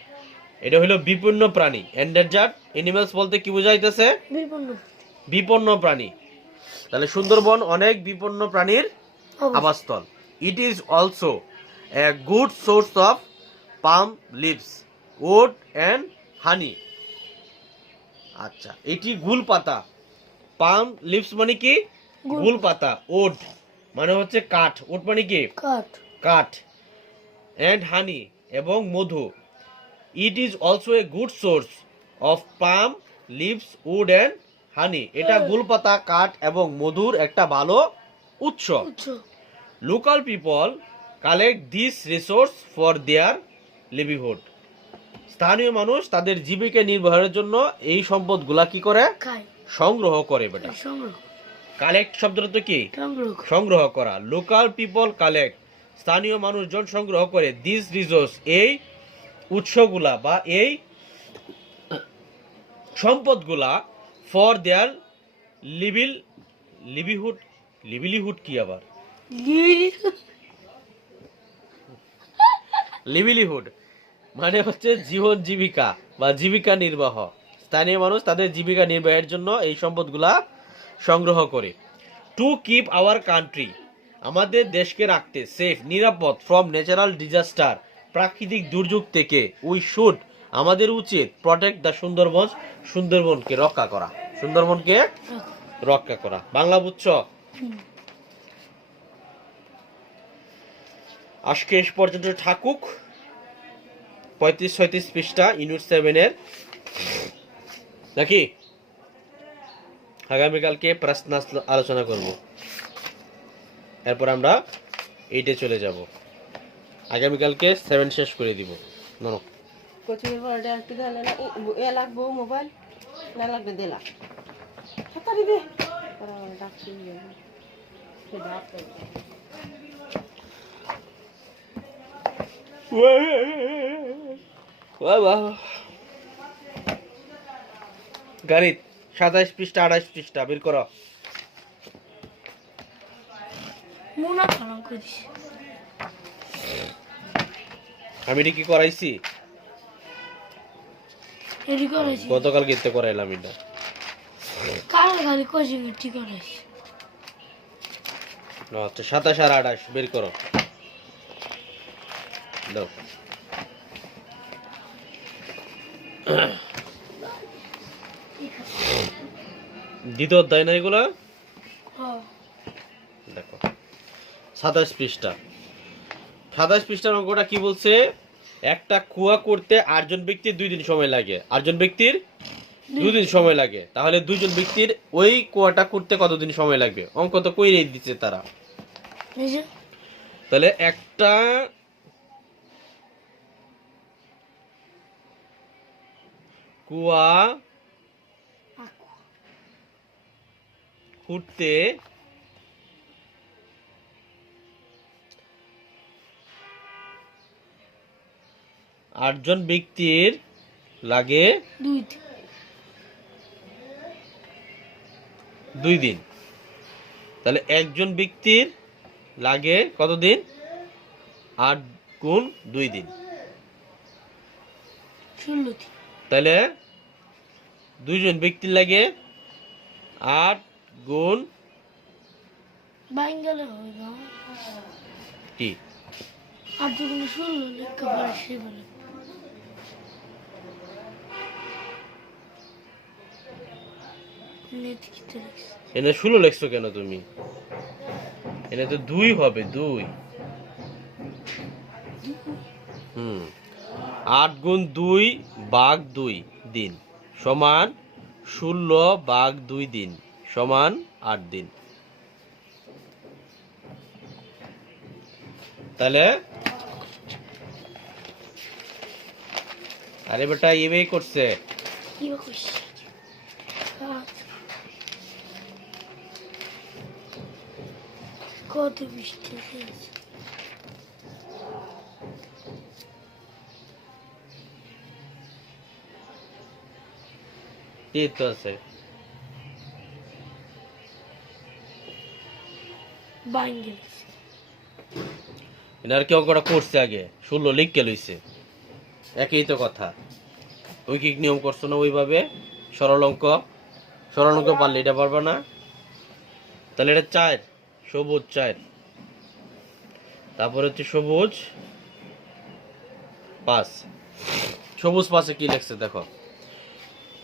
এটা হইল বিপন্ন প্রাণী। এন্ডেঞ্জার্ড এনিমেলস বলতে কি বোঝাইতেছে? বিপন্ন। বিপন্ন প্রাণী। তাহলে সুন্দরবন অনেক বিপন্ন প্রাণীর আবাসস্থল। It is also a good source of palm leaves, wood and honey. আচ্ছা, এটি গুল পাতা। পাম লিভস মানে কি? গুল পাতা। উড মানে হচ্ছে কাঠ। উড মানে কি? কাঠ। কাঠ। অ্যান্ড হানি এবং মধু। It is also a good source of palm leaves, wood and honey. এটা গুল পাতা, কাঠ এবং মধুর একটা ভালো উৎস। উচ্চ। Local people collect this resource for their livelihood. স্থানীয় মানুষ তাদের জীবিকা নির্বাহের জন্য এই সম্পদগুলা কি করে? খায়। সংগ্রহ করে। বেটা, সংগ্রহ। কালেক্ট শব্দটা তো কি? সংগ্রহ। সংগ্রহ করা। লোকাল পিপল কালেক্ট, স্থানীয় মানুষজন সংগ্রহ করে। দিস রিসোর্স, এই উৎসগুলা বা এই সম্পদগুলা, ফর দেয়ার লিভিহুড। লিভিলিহুড কি আবার? লিভিলিহুড মানে হচ্ছে জীবন জীবিকা বা জীবিকা নির্বাহ। স্থানীয় মানুষ তাদের জীবিকা নির্বাহের জন্য এই সম্পদগুলা সংগ্রহ করে। টু কিপ আওয়ার কান্ট্রি, আমাদের দেশকে রাখতে, সেফ নিরাপদ, ফ্রম ন্যাচারাল ডিজাস্টার, প্রাকৃতিক দুর্যোগ থেকে, উই শুড আমাদের উচিত, প্রটেক্ট দ্য সুন্দরবন, সুন্দরবনকে রক্ষা করা। সুন্দরবনকে রক্ষা করা। বাংলা বুঝছো? আজকে এস পর্যন্ত থাকুক। 35-36 পৃষ্ঠা ইউনিট 7 এর, নাকি? আগামীকালকে প্রশ্ন আলোচনা করব, এরপর আমরা 8 এ চলে যাব। আগামীকালকে 7 শেষ করে দিব। নো কোচিংয়ের পরে একটু দিলে না এ লাগবো মোবাইল না লাগবে দিলা হাতারি দে তারা ডাকছি সে ডাক গণিত 27 পৃষ্ঠা 28 পৃষ্ঠা বের করো। মুনা খারাপ করিস। আমি এটা কি করাইছি? এটি করেছি। গতকাল গেতে করাইলাম এটা। কাল খালি কোচিং এটি করেছি। আচ্ছা 27 আর 28 বের করো। দাও। দ্বিতীয় অধ্যায় না এগুলা? দেখো 27 পৃষ্ঠা। 27 পৃষ্ঠার অঙ্কটা কি বলছে? একটা কুয়া করতে 8 জন ব্যক্তির 2 দিন সময় লাগে। 8 জন ব্যক্তির 2 দিন সময় লাগে। তাহলে 2 জন ব্যক্তির ওই কুয়াটা করতে কতদিন সময় লাগবে? অঙ্ক তো কইরেই দিচ্ছে তারা। তাহলে একটা কুয়া করতে 8 জন ব্যক্তির লাগে 2 দিন। তাহলে একজন ব্যক্তির লাগে কতদিন? 8 গুণ 2 দিন, 16 দিন। তাহলে 2 জন ব্যক্তির লাগে 8 গুণ বাঙ্গালে হয় না কি? 8 গুণ 16 লেখা পারে সে বলে। এনে 16 লেখছো কেন তুমি? এটা তো 2 হবে, 2। 8 গুণ 2 ভাগ 2 দিন সমান 16 ভাগ 2 দিন সমান 8 দিন। তাহলে আরে বেটা এভাবেই করছে। কি করছিস? কত বৃষ্টি হয়েছে। এই তো আছে। বাঙ্গেল এনার কি অঙ্কটা করছে আগে 16 লিখকে লইছে, একই তো কথা। ঐকিক নিয়ম করছো না ওইভাবে, সরল অঙ্ক পারলে এটা পারবা না। তাহলে এটা 4, সবুজ 4, তারপর হচ্ছে সবুজ 5। সবুজ 5-এ কি লিখছে দেখো,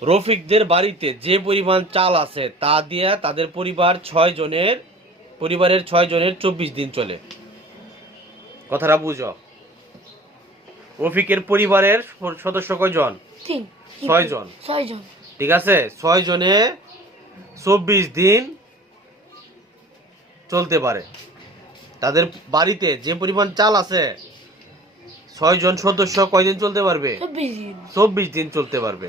রফিকদের বাড়িতে যে পরিমাণ চাল আছে তা দিয়ে তাদের পরিবারের 6 জনের 24 দিন চলে। কথাটা বুঝো। রফিকের পরিবারের সদস্য কয়জন? 6 জন। 6 জন। ঠিক আছে, 6 জনে 24 দিন চলতে পারে। তাদের বাড়িতে যে পরিমাণ চাল আছে 6 জন সদস্য কয়দিন চলতে পারবে? 24 দিন চলতে পারবে।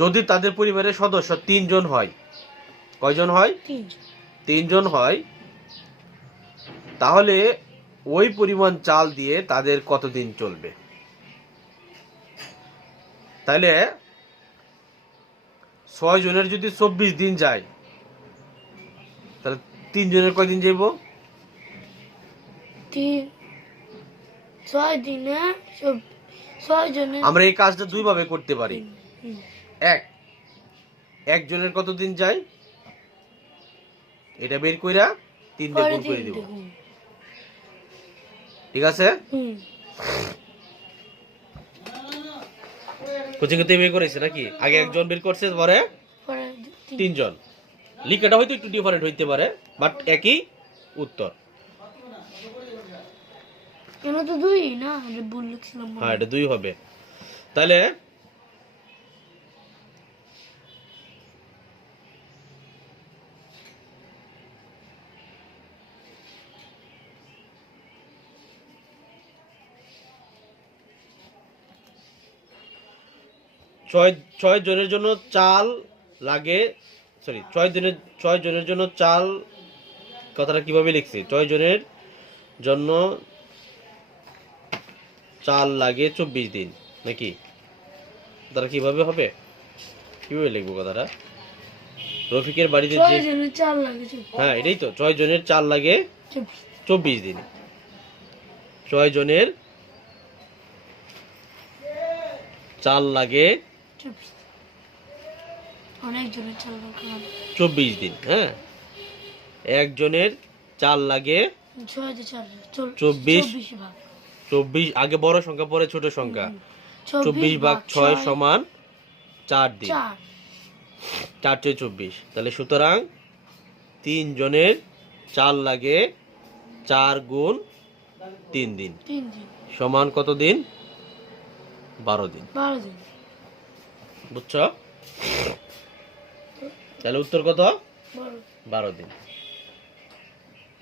যদি তাদের পরিবারের সদস্য 3 জন হয়, কয়জন হয়? 3 জন হয়, তাহলে ওই পরিমাণ চাল দিয়ে তাদের কতদিন চলবে? তাহলে 6 জনের যদি 24 দিন যায়, তাহলে 3 জনের কয়দিন যাইব? 6 দিনে 6 জনের। আমরা এই কাজটা 2 ভাবে করতে পারি। একজনের কতদিন যায় এটা বের কইরা 3 দিয়ে গুণ করে দিব। ঠিক আছে, কোচিং তে বের করেছে নাকি? আগে একজন বের করছে, পরে 3 জন। লিখাটা হয়তো একটু ডিফারেন্ট হইতে পারে, বাট একই উত্তর। কেন তো 2 না, আমি ভুল লিখছিলাম। হ্যাঁ, এটা 2 হবে। তাহলে ছয় জনের জন্য চাল লাগে, সরি 6 জনের জন্য চাল, কথাটা কিভাবে লিখছি? 6 জনের জন্য চাল লাগে 24 দিন নাকি? কথাটা কিভাবে হবে, কিভাবে লিখবো কথাটা? রফিকের বাড়িতে 6 জনের চাল লাগে। হ্যাঁ, এটাই তো, 6 জনের চাল লাগে 24 দিন। 6 জনের চাল লাগে 24 দিন। হ্যাঁ, একজনের চাল লাগে 24, আগে বড় সংখ্যা পরে ছোট সংখ্যা। 24 ভাগ 6 সমান 4 দিন। 4 × 24। তাহলে সুতরাং 3 জনের চাল লাগে 4 গুণ 3 দিন সমান কত দিন? 12 দিন। বুঝছো? তাহলে উত্তর কত? 12 দিন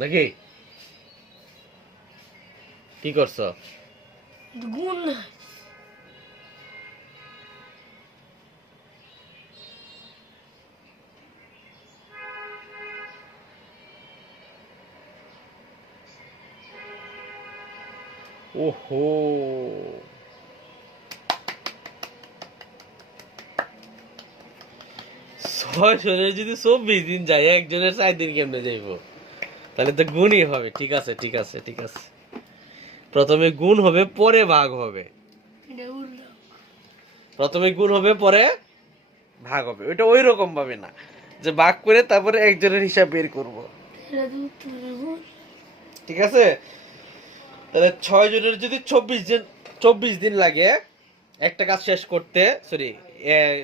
নাকি? কি করছো? গুণ ওহো, 6 জনের যদি 24 দিন যায়, একজনের 4 দিন কেমনে যাইব? তাহলে তো গুণই হবে। ঠিক আছে, ঠিক আছে, ঠিক আছে। প্রথমে গুণ হবে, পরে ভাগ হবে। প্রথমে গুণ হবে, পরে ভাগ হবে। ওইটা ওই রকম ভাবে না যে ভাগ করে তারপরে একজনের হিসাব বের করব। ঠিক আছে, তাহলে 6 জনের যদি 24 দিন লাগে একটা কাজ শেষ করতে, সরি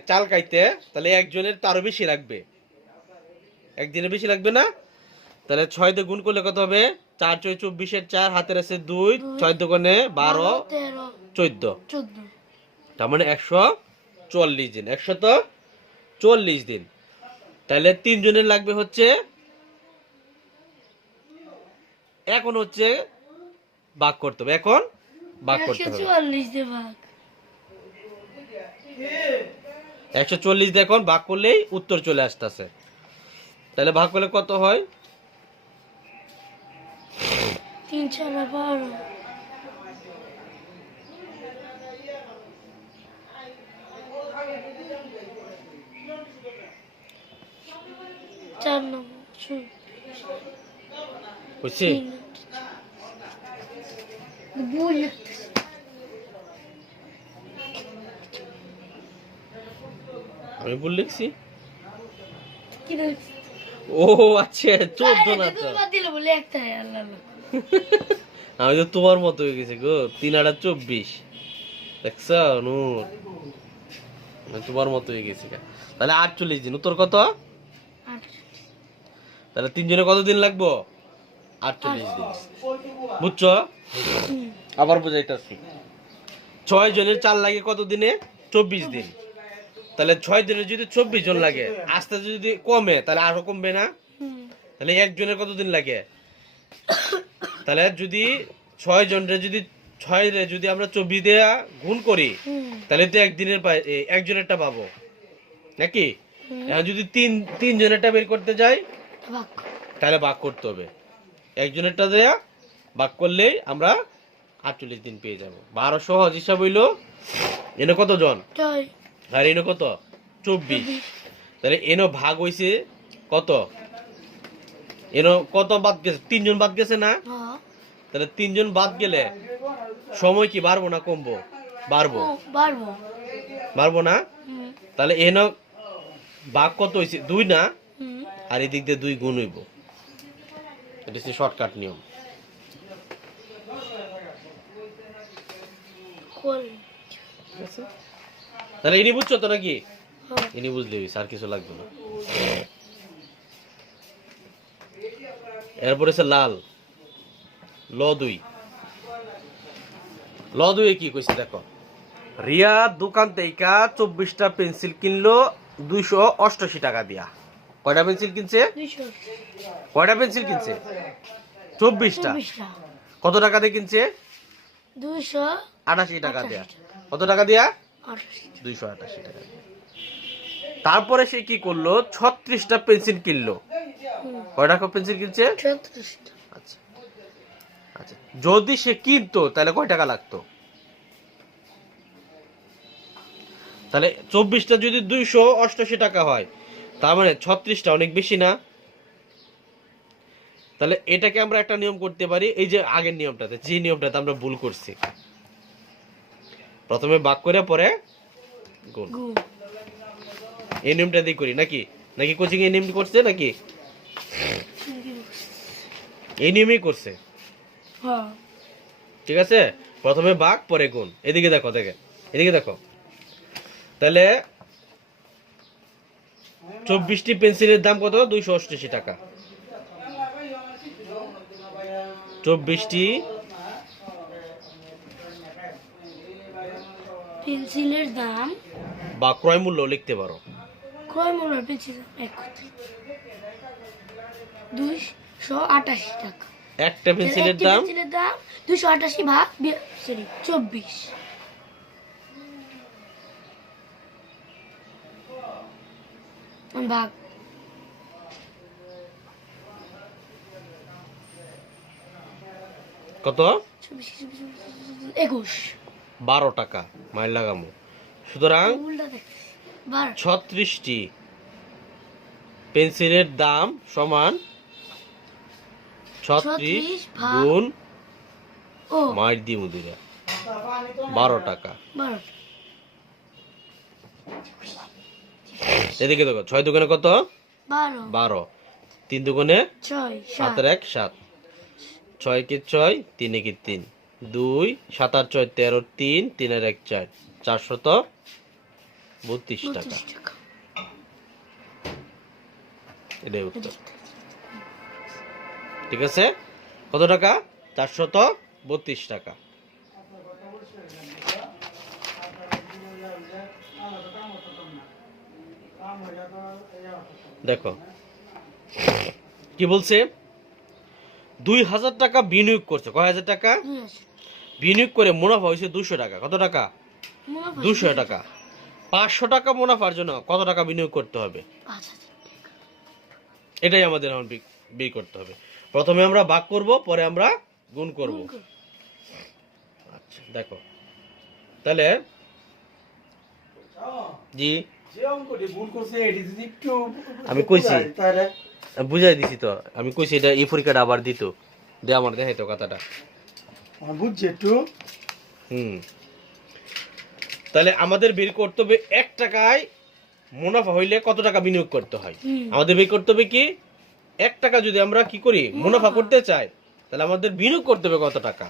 চাল কাইতে, তাহলে একজনের তারও বেশি লাগবে। একদিনে বেশি লাগবে না? তাহলে 6 দিয়ে গুণ করলে কত হবে? 4 × 4 = 24, 4 হাতের আছে 2, 6 দোকানে 12, 13 14, 14 তার মানে 140 দিন। 140 দিন। তাহলে 3 জনের লাগবে হচ্ছে, এখন হচ্ছে ভাগ করতে হবে, এখন ভাগ করতে হবে 144 দিয়ে ভাগ। 140 দিয়ে এখন ভাগ করলেই উত্তর চলে আসতেছে। তাহলে ভাগ করলে কত হয়? 3 × 12 4 নম্বর বুঝছি? বই আমি ভুল লিখছি। কি দেখছ? ও আচ্ছা, 14 না তো। তুমি বাদ দিলে বলে একটা আল্লাহ আল্লাহ। আমি তো তোমার মতো হয়ে গেছি গো, 3 × 8 = 24। দেখছো নূর, আমি তোমার মতো হয়ে গেছি। তাহলে 48 দিন। উত্তর কত? 8 তাহলে 3 জনে কত দিন লাগবো? 48 দিন। বুঝছো? আবার বুঝাইতাছি। 6 জনের 4 লাগে কত দিনে? 24 দিন। তাহলে 6 দিনের যদি 24 জন লাগে, আস্তে আস্তে যদি কমে তাহলে আরো কমবে না? তাহলে একজনের কত দিন লাগে? তাহলে যদি 6 জনের যদি 6 রে যদি আমরা 24 দিয়ে গুণ করি, তাহলে তো একদিনের একজনেরটা পাবো নাকি? এখন যদি 3 জনেরটা বের করতে যাই, ভাগ তাহলে ভাগ করতে হবে। একজনেরটা দেয়া ভাগ করলেই আমরা 48 দিন পেয়ে যাব। 12 সহজ হিসাব হইলো। এনে কত জন? 6 আর এনে কত? 24। তাহলে এনো ভাগ হইছে কত? এনো কত বাদ গেছে? 3 জন বাদ গেছে না? হ্যাঁ তাহলে 3 জন বাদ গেলে সময় কি বাড়বো না কমবো? বাড়বো। বাড়বো। বাড়বো না? তাহলে এনো ভাগ কত হইছে? 2 না? আর এদিক দিয়ে 2 গুণ হইব। এটা হচ্ছে শর্টকাট নিয়ম। তাহলে ইনি বুঝছো তো নাকি? ইনি বুঝলে হইছে, আর কিছু লাগবে না। এরপরে আছে লাল। ল 2। ল 2 কি কইছে দেখো। রিয়া দোকান থেকে 24টা পেন্সিল কিনলো 288 টাকা দিয়া। কয়টা পেন্সিল কিনছে? 200 কয়টা পেন্সিল কিনছে? 24টা। 24টা কত টাকা দিয়ে কিনছে? 288 টাকা দিয়া। কত টাকা দিয়া? 88 288 টাকা দিয়া। তারপরে সে কি করলো? 36টা পেন্সিল কিনলো। কয় টাকা পেন্সিল কিনছে? 36টা। আচ্ছা আচ্ছা, যদি সে কিনতো তাহলে কয় টাকা লাগতো? তাহলে 24টা যদি 288 টাকা হয়, তার মানে 36টা অনেক বেশি না? তাহলে এটাকে আমরা একটা নিয়ম করতে পারি, এই যে আগের নিয়মটাতে, যে নিয়মটাতে আমরা ভুল করছি। প্রথমে ভাগ করে পরে গুণ। এই নিয়মটা দিয়ে করি নাকি? নাকি কোচিং এই নিয়ম করছে নাকি? এই নিয়মই করছে। হ্যাঁ ঠিক আছে, প্রথমে ভাগ পরে গুণ। এদিকে দেখো, এদিকে দেখো। তাহলে 24টি পেন্সিলের দাম কত? 288 টাকা। 24টি পেন্সিলের দাম বা ক্রয় মূল্য লিখতে পারো। ক্রয় মূল্য পেন্সিল 288 টাকা। একটা পেন্সিলের দাম পেন্সিলের দাম 288 ভাগ 24 ভাগ কত? 21 12 টাকা মাইল লাগামো। সুতরাং উল্টা দেখছি 12 36টি পেন্সিলের দাম সমান 36 গুণ ও মাইর দি মুদিরা 12 টাকা। 12 এদিকে দেখো, 6 দোকানে কত? 12 12। 3 দোকানে 6 7 আর 1 7। 6 কে 6, 3 কে 3, 2 7 আর 6 13, 3 3 আর 1 4, 432 টাকা। টাকা। এটাই উত্তর। ঠিক আছে? কত টাকা? 432 টাকা। দেখো কি বলছে, 2000 টাকা বিনিয়োগ করছে। কয় হাজার টাকা 2000 বিনিয়োগ করে মুনাফা হয়েছে 200 টাকা। কত টাকা? মুনাফা 200 টাকা। 500 টাকা মুনাফার জন্য কত টাকা বিনিয়োগ করতে হবে? 5000 এটাই আমাদের এখন বের করতে হবে। প্রথমে আমরা ভাগ করব, পরে আমরা গুণ করব। আচ্ছা দেখো তাহলে, জি যে অঙ্কটি ভুল করছে এটি যদি একটু আমি কইছি। তাহলে বুঝাই দিছি তো, আমি কইছি এটা এই পরীক্ষাটা আবার দিত, দে আমার দেখাইতো কথাটা। বুঝছি একটু। তাহলে আমাদের বের করতে হবে 1 টাকায় মুনাফা হইলে কত টাকা বিনিয়োগ করতে হয়। আমাদের বের করতে হবে কি, 1 টাকা যদি আমরা কি করি মুনাফা করতে চাই, তাহলে আমাদের বিনিয়োগ করতে হবে কত টাকা।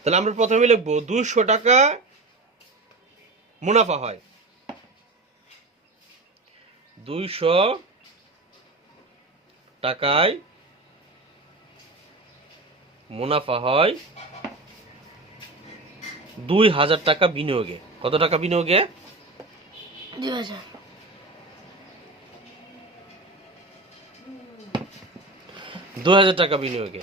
তাহলে আমরা প্রথমে লিখবো 200 টাকা মুনাফা হয়। 200 টাকায় মুনাফা হয় 2000 টাকা বিনিয়োগে। কত টাকা বিনিয়োগে? 2000 2000 টাকা বিনিয়োগে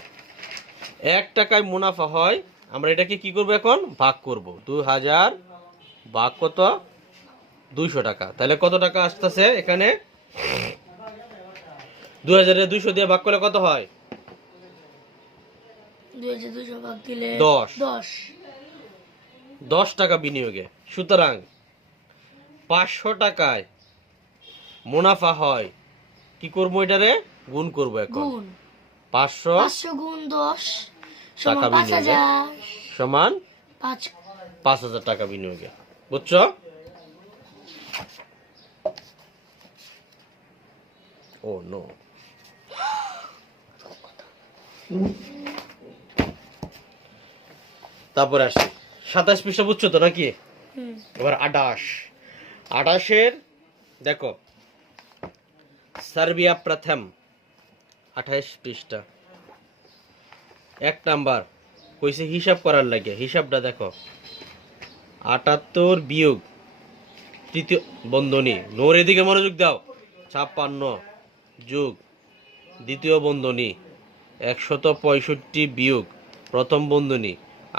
1 টাকায় মুনাফা হয়। আমরা এটাকে কি করব এখন? ভাগ করব। 2000 ভাগ কত? 200 টাকা। তাহলে কত টাকা আসতেছে এখানে? 2000 এর 200 দিয়ে ভাগ করলে কত হয়? 2200 ভাগ দিলে 10 10 10 টাকা বিনিয়োগে। সুতরাং 500 টাকায় মুনাফা হয়, কি করবো এটারে? গুণ করব এখন। গুণ 500 500 গুণ 10 টাকা সমান বিনিয়োগে 5000 সমান 5 5000 টাকা বিনিয়োগে। বুঝছো? ও নো। তারপরে আসি 27 পৃষ্ঠা, বুঝছো তো নাকি? এবার 28 দেখো, সার্বিয়া প্রথম 28 পৃষ্ঠা 1 নাম্বার কইছে হিসাব করার লাগে। হিসাবটা দেখো, 78 বিয়োগ তৃতীয় বন্ধনী, নোর এদিকে মনোযোগ দাও, 56 যোগ দ্বিতীয় বন্ধনী 165 বিয়োগ প্রথম বন্ধনী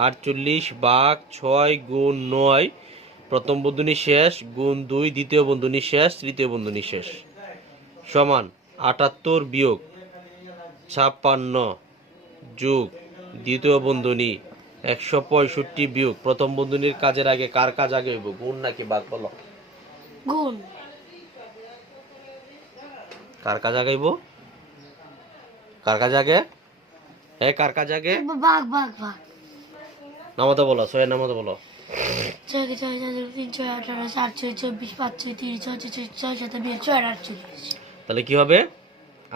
48 ভাগ 6 গুণ 9 প্রথম বন্ধনী শেষ গুণ 2 দ্বিতীয় বন্ধনী শেষ তৃতীয় বন্ধনী শেষ সমান 78 বিয়োগ 56 যোগ দ্বিতীয় বন্ধনী 165 বিয়োগ প্রথম বন্ধনীর কাজের আগে কার কাজ আগে হইব? গুণ নাকি ভাগ? বলো। গুণ কার কাজ আগে হইব? কার কাজ আগে? কার কাজ আগে? ভাগ ভাগ ভাগ নামাতে বলো, 6 নামাতে বলো। 6 কে 6 4 3 6 18 7 6 24 5 6 3 6 6 7 6 48 তাহলে কি হবে?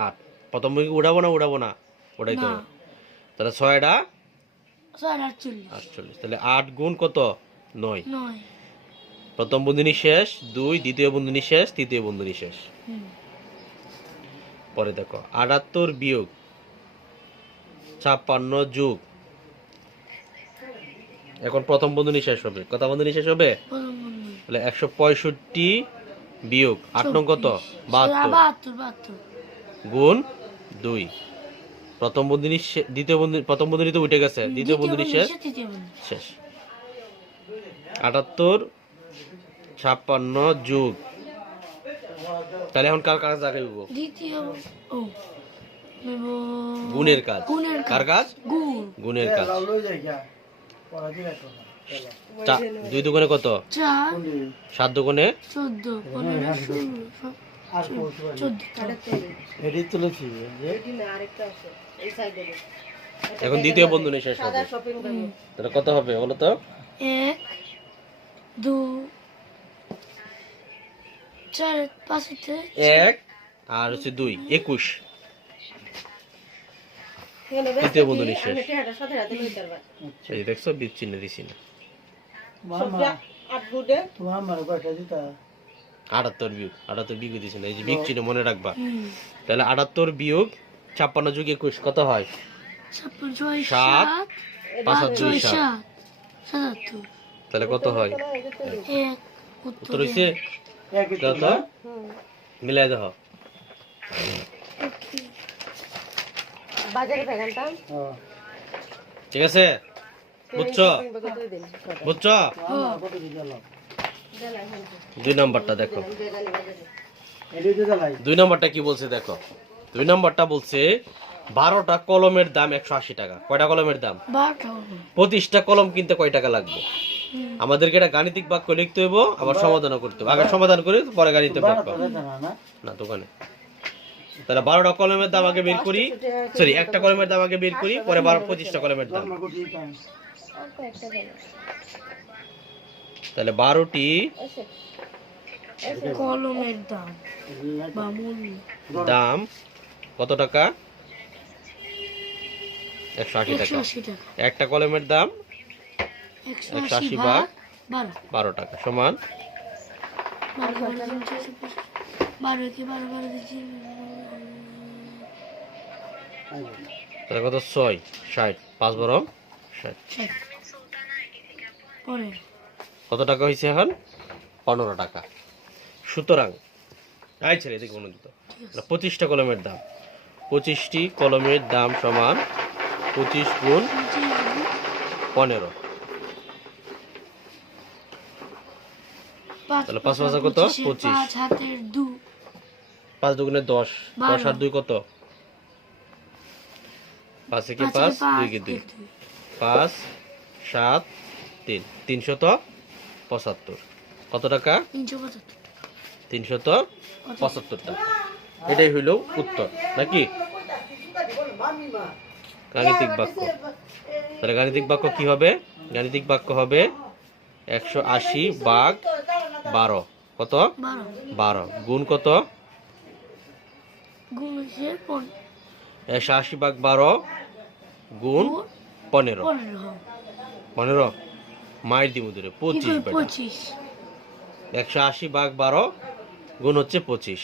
8। প্রথম বই উড়াবো না ওটাই তো। না। তাহলে 6টা 48 48। তাহলে 8 গুণ কত? 9। 9 প্রথম বন্ধনী শেষ 2 দ্বিতীয় বন্ধনী শেষ তৃতীয় বন্ধনী শেষ। পরে দেখো 78 বিয়োগ 56 যোগ, এখন প্রথম বন্ধনী শেষ হবে। কত বন্ধনী শেষ হবে? তাহলে 165 বিয়োগ 8 নং কত? 72 গুণ 2 প্রথম বন্ধনী দ্বিতীয় বন্ধনী, প্রথম বন্ধনী তো উঠে গেছে, দ্বিতীয় বন্ধনী শেষ শেষ 78 56 যোগ, তাহলে এখন কার কাজ আগে হইব? দ্বিতীয় ও গুণের কাজ। গুণের কার কাজ? গুণ গুণের কাজ। লই যাই গা পড়া দিলা তো 2 দুগুণে কত? 4 7 দুগুণে 14 15 16 আর কোন 14 এডি তুলেছি যে এখন দ্বিতীয় বন্ধনী শেষ হবে। তাহলে কত হবে বলো তো? 1 2 4 5 1 আর হচ্ছে 2 21 তৃতীয় বন্ধনী শেষ। এই দেখছো বিট চিহ্ন দিছি না। মামা তোমার মার কয়টা দিতা? 78 বিয়োগ 78 বিয়োগ দিছি না, এই যে বিগ চিহ্ন মনে রাখবা। তাহলে 78 বিয়োগ 56 যোগ 21 কত হয়? 56 ছয় সাত, 7 5 আর 2 ছয় 7। 7 77 তাহলে কত হয়? এক উত্তর উত্তর হইছে এক দাও তো, মিলাই দাও। বাজারে ভেগানতাম হ্যাঁ ঠিক আছে, বুঝছো? বুঝছো? কত দিলাম 2 নাম্বারটা দেখো। এটাই তো জ্বালাই 2 নাম্বারটা কি বলছে দেখো। 2 নাম্বারটা বলছে 12টা কলমের দাম 180 টাকা। কয়টা কলমের দাম? 12টা 25টা কলম কিনতে কয় টাকা লাগবে? আমাদেরকে এটা গাণিতিক বাক্য লিখতে হইব, আবার সমাধানও করতে হবে। আগে সমাধান করে পরে গাণিতিক বাক্য। না দোকানে। তাহলে 12টা কলমের দাম আগে বের করি, সরি একটা কলমের দাম আগে বের করি, পরে 25টা কলমের দাম। তাহলে 12টি কলমের দাম বা মূল্য দাম কত টাকা? 180 টাকা। 180 টাকা। একটা কলমের দাম 180 ভাগ 12 12 টাকা সমান 12 কি 12 12 দিচ্ছি তাহলে কত? 6 60 5 12 60। পরে কত টাকা হয়েছে এখন? 15 টাকা। সুতরাং আই ছেলে দেখো মনে দিত 25টা কলমের দাম, 25টি কলমের দাম সমান 25 গুণ 15। তাহলে 5 5 কত? 25। 5 হাতের 2 5 দুগুণে 10, 10 আর 2 কত? 5 একে 5, 2 কে 2, 5 7 3, 375। কত টাকা? 375 টাকা। এটাই হইল উত্তর নাকি? গাণিতিক বাক্য। তাহলে গাণিতিক বাক্য কি হবে? গাণিতিক বাক্য হবে 180 ভাগ 12 কত? 12 গুণ কত? গুণ হচ্ছে 180 ভাগ 12 গুণ 15। 15 মায়ের দিমু ধরে 25 বেটা। 25 180 ভাগ 12 গুণ হচ্ছে 25।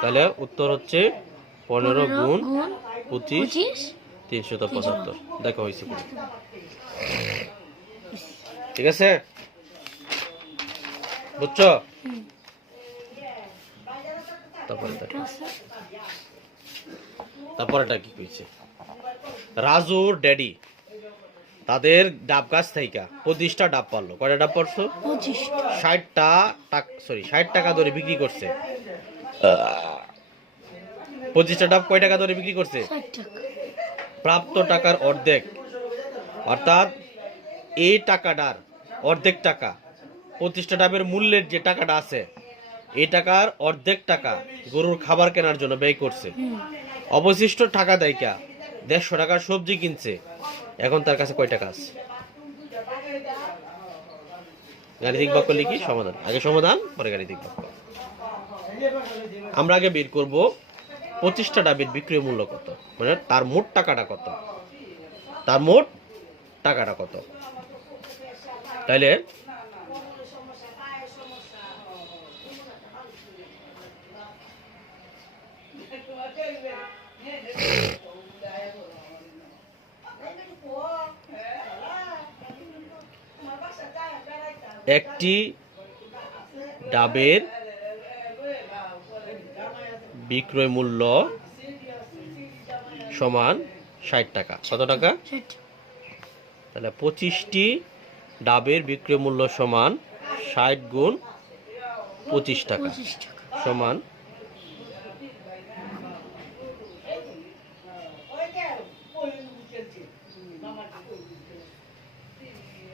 তাহলে উত্তর হচ্ছে 15 গুণ 25 375। দেখা হয়েছে ঠিক আছে, বুঝছো? তারপরেটা কি কইছে? রাজুর ড্যাডি তাদের ডাব গাছ থেকে 25টা ডাব পারলো। কয়টা ডাব পারছো? 60 টাকা ধরে বিক্রি করছে। 25টা ডাব কয় টাকা ধরে বিক্রি করছে? 60 টাকা। প্রাপ্ত টাকার অর্ধেক, অর্থাৎ এই টাকাটার অর্ধেক টাকা, 25টা ডাবের মূল্যের যে টাকাটা আছে এই টাকার অর্ধেক টাকা গরুর খাবার কেনার জন্য ব্যয় করছে। অবশিষ্ট টাকা দেয়কা 150 টাকার সবজি কিনছে। এখন তার কাছে কয় টাকা আছে? গাণিতিক বাক্য লিখি, সমাধান। আগে সমাধান পরে গাণিতিক বাক্য। আমরা আগে বের করব 25টা ডাবের বিক্রয় মূল্য কত, মানে তার মোট টাকাটা কত, তার মোট টাকাটা কত। তাইলে একটি ডাবের বিক্রয় মূল্য সমান 60 টাকা। কত টাকা? তাহলে 25টি ডাবের বিক্রয় মূল্য সমান 60 গুণ 25 টাকা সমান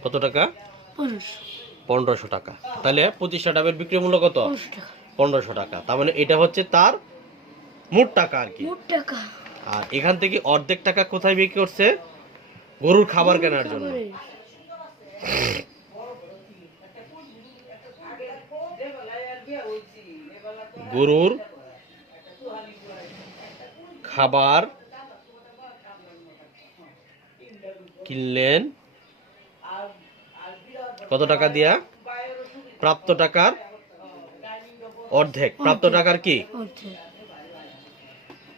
কত টাকা? 1500 টাকা। তাহলে 25টা ডাবের বিক্রয় মূল্য কত? 1500 টাকা। তার মানে এটা হচ্ছে তার মোট টাকা আর কি। আর এখান থেকে অর্ধেক টাকা কোথায় বিক্রি করছে? গরুর খাবার কেনার জন্য। গরুর খাবার কিনলেন কত টাকা দিয়া? প্রাপ্ত টাকার অর্ধেক। প্রাপ্ত টাকার কি?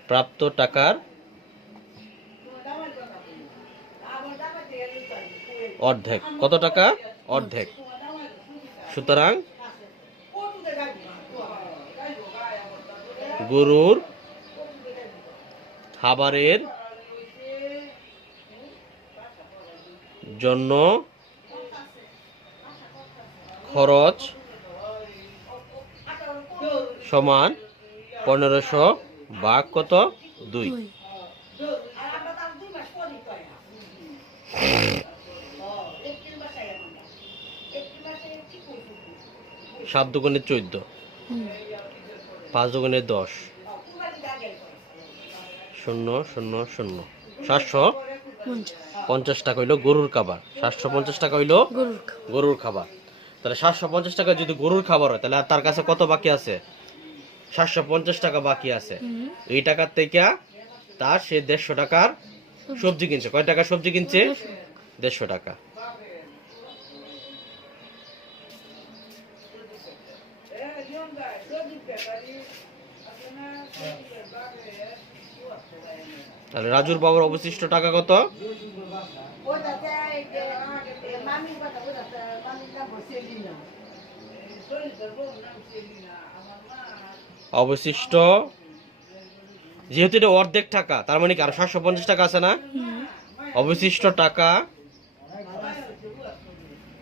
প্রাপ্ত টাকার অর্ধেক। কত টাকা? অর্ধেক। সুতরাং গরুর খাবারের জন্য খরচ সমান 1500 ভাগ কত? 2। 2 7 দুগুণে 14, 5 দুগুণে 10, 0 0 0, 750 টাকা হইলো গরুর খাবার। 750 টাকা হইলো গরুর গরুর খাবার। তাহলে 750 টাকা যদি গরুর খাবার হয়, তাহলে আর তার কাছে কত বাকি আছে? 750 টাকা বাকি আছে। এই টাকার থেকে তার সে 150 টাকার সবজি কিনছে। কয় টাকা সবজি কিনছে? 150 টাকা। তাহলে রাজুর বাবার অবশিষ্ট টাকা কত? অবশিষ্ট, যেহেতু এটা অর্ধেক টাকা, তার মানে কি আরো 750 টাকা আছে না? অবশিষ্ট টাকা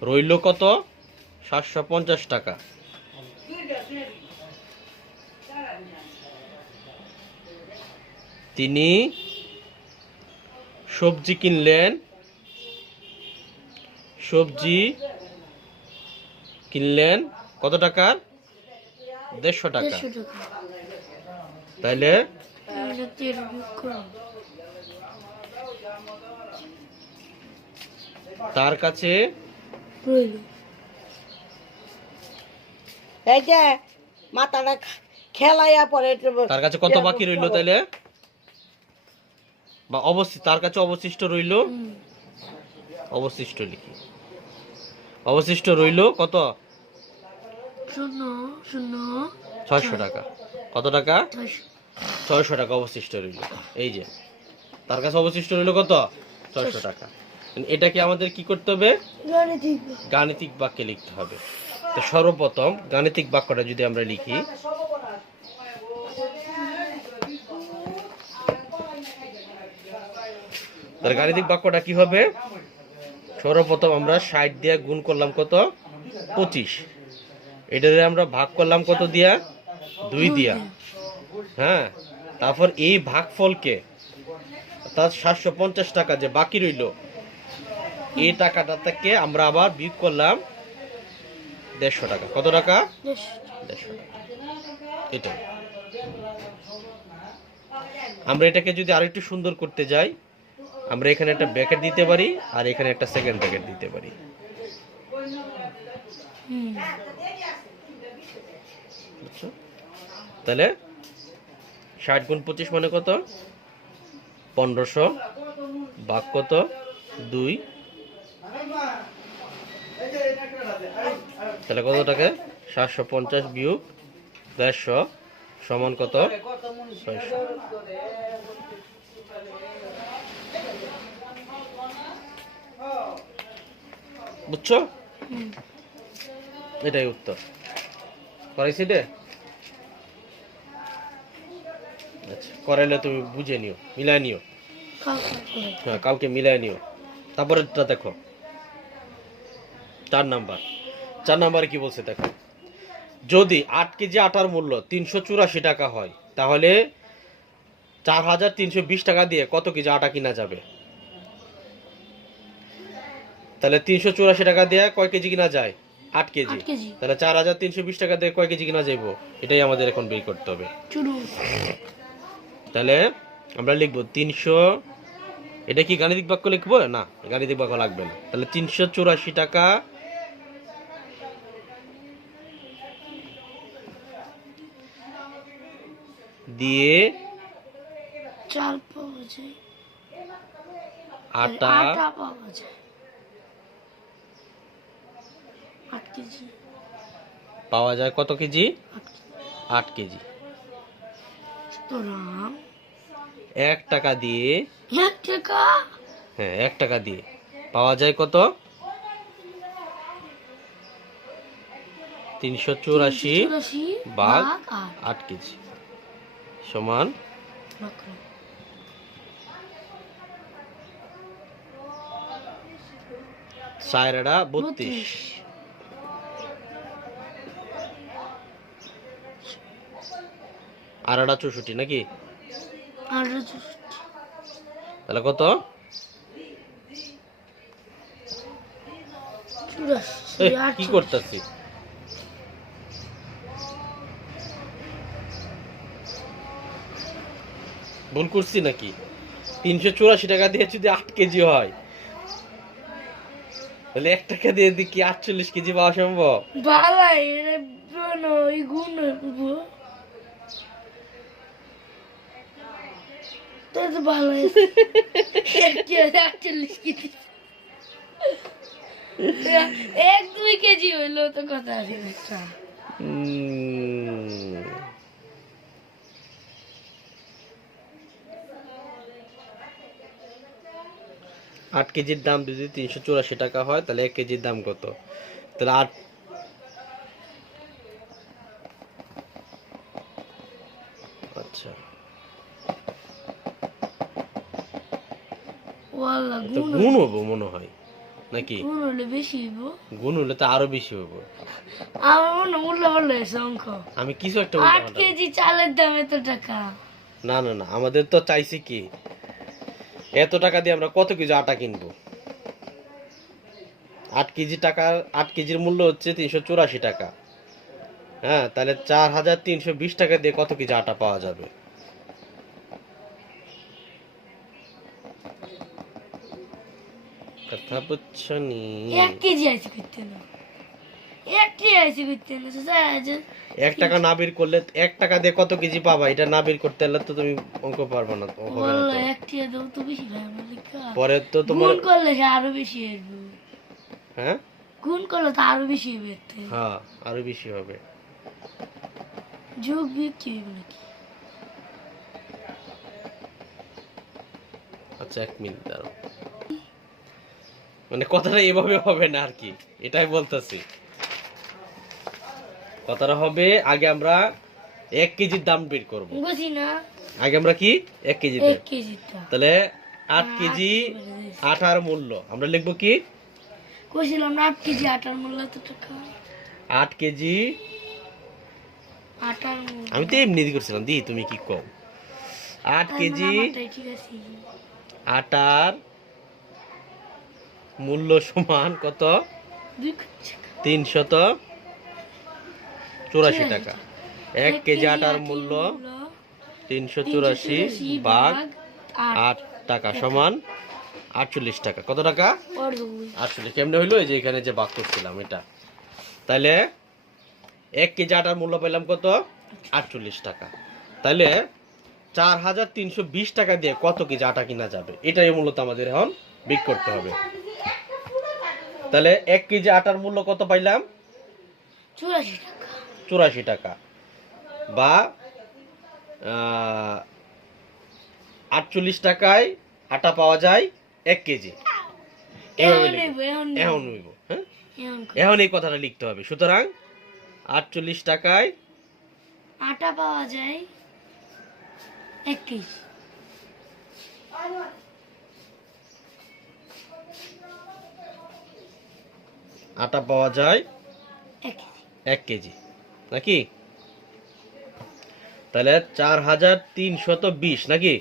রইল কত? 750 টাকা। তিনি সবজি কিনলেন, কত টাকার? 150 টাকা। 150 টাকা। তাইলে এটা 13 বিয়োগ করো। তার কাছে রইল এই যে মাথাটা খেলাইয়া পরে তার কাছে কত বাকি রইল? তাইলে বা তার কাছে অবশিষ্ট রইল, অবশিষ্ট লিখি, অবশিষ্ট রইল কত? 600 টাকা। কত টাকা? 600 টাকা অবশিষ্ট রইল। এই যে তার কাছে অবশিষ্ট রইল কত? 600 টাকা। এটাকে আমাদের কি করতে হবে? গাণিতিক বাক্যে লিখতে হবে। তো সর্বপ্রথম গাণিতিক বাক্যটা যদি আমরা লিখি, তার গাণিতিক বাক্যটা কি হবে? সর্বপ্রথম আমরা 60 দিয়ে গুণ করলাম কত? 25। এটারে আমরা ভাগ করলাম কত দিয়া? 2 দিয়া। হ্যাঁ, তারপর এই ভাগফলকে, অর্থাৎ 750 টাকা যে বাকি রইল, এই টাকাটা থেকে আমরা আবার বিয়োগ করলাম 150 টাকা। কত টাকা? 150 টাকা। এটা আমরা এটাকে যদি আরেকটু সুন্দর করতে যাই, আমরা এখানে একটা ব্র্যাকেট দিতে পারি আর এখানে একটা সেকেন্ড ব্র্যাকেট দিতে পারি। বুঝছো? তাহলে 60 গুণ 25 মানে কত? 1500 ভাগ কত? 2। তাহলে কত টাকা? 750 বিয়োগ 150 সমান কত? 600। বুঝছো? এটাই উত্তর। করাইছি রে? আচ্ছা, করাইলে তুমি বুঝে নিও, মিলাই নিও। হ্যাঁ, কাউকে মিলাই নিও। তারপরে দেখো 4 নাম্বার কি বলছে দেখো। যদি 8 কেজি আটার মূল্য 384 টাকা হয়, তাহলে 4320 টাকা দিয়ে কত কেজি আটা কিনা যাবে? তাহলে 384 টাকা দিয়ে কয় কেজি কিনা যায়? 8 কেজি। তাহলে 4320 টাকা দিয়ে কয় কেজি কিনা যাইব? এটাই আমাদের এখন বের করতে হবে। তাহলে আমরা লিখবো 300, এটা কি গাণিতিক বাক্য লিখবো? না, গাণিতিক বাক্য লাগবে না। তাহলে 384 টাকা দিয়ে চাল পাওয়া যায়, আটা পাওয়া যায় 8 কেজি। পাওয়া যায় কত কেজি? 8 কেজি। সুতরাং 1 টাকা দিয়ে, 1 টাকা, হ্যাঁ 1 টাকা দিয়ে পাওয়া যায় কত? 384 ভাগ 8 8 কেজি সমান চারটা 32 আড়াটা 64 নাকি? তাহলে কত? কি করতেছি? ভুল করছি নাকি? 384 টাকা দিয়ে যদি 8 কেজি হয় তাহলে 1 টাকা দিয়ে কি 48 কেজি পাওয়া সম্ভব? বালাই রে বনো এই গুণ হইবো তো তো বালাই কি 48 কেজি 1-2 কেজি হইলো তো কথা আছে একটা 8 কেজির দাম যদি 384 টাকা হয় তাহলে 1 কেজির দাম কত? তাহলে 8 আচ্ছা ওয়াল্লা তো গুণ হবো মনে হয় নাকি? গুণ হলে বেশি হইবো গুণ হলে তো আরো বেশি হবো। আমার মনে উল্লাপাল্লা হয়েছে অঙ্ক আমি কিছু একটা 8 কেজি চালের দাম এত টাকা না না না আমাদের তো চাইছে কি এত টাকা দিয়ে আমরা কত কেজি আটা কিনবো? 8 কেজি টাকা 8 কেজির মূল্য হচ্ছে 384 টাকা। হ্যাঁ তাহলে 4320 টাকা দিয়ে কত কেজি আটা পাওয়া যাবে? কথা বুঝছো নি? 1 কেজি আইছে করতে না 1 কেজি আইছে করতে না স্যার 1 টাকা না বের করলে 1 টাকা দিয়ে কত কেজি পাবা এটা না বের করতে হলে তো তুমি অঙ্ক পারবে না হবে না তো। ওয়াল্লা 1 কেজি দাও তো বেশি ভাই আমার লেখা পরে তো তোমার গুণ করলে সে আরো বেশি হইবো হ্যাঁ গুণ করলে তো আরো বেশি হইবে হ্যাঁ আরো বেশি হবে। যোগ বিয়োগ কি হইবে নাকি আচ্ছা 1 মিনিট দাঁড়াও মানে কথাটা এভাবে হবে না আর কি এটাই বলতেছি। কথাটা হবে আগে আমরা 1 কেজির দাম বের করব। বুঝি না আগে আমরা কি 1 কেজি 1 কেজিটা তাহলে 8 কেজি আটার মূল্য আমরা লিখব কি? কইছিলাম না 8 কেজি আটার মূল্য এত টাকা 8 কেজি আটার মূল্য আমি তো এমনি করছিলাম দি তুমি কি কও? 8 কেজি ঠিক আছে আটার মূল্য সমান কত? 384 টাকা। 1 কেজি আটার মূল্য 384 ভাগ 8 টাকা সমান 48 টাকা। কত টাকা? 48। কেমনে হইলো? এই যে এখানে যে ভাগ করছিলাম এটা। তাহলে 1 কেজি আটার মূল্য পেলাম কত? 48 টাকা। তাহলে 4320 টাকা দিয়ে কত কেজি আটা কিনা যাবে? এটাই মূলত আমাদের এখন বিক করতে হবে। তাহলে 1 কেজি আটার মূল্য কত পাইলাম? 84 টাকা বা 48 টাকায় আটা পাওয়া যায় 1 কেজি। এখন হইব হ্যাঁ এখন এই কথাটা লিখতে হবে। সুতরাং 48 টাকায় আটা পাওয়া যায় 1 কেজি। আটা পাওয়া যায় 1 কেজি নাকি? তাহলে 4320 নাকি?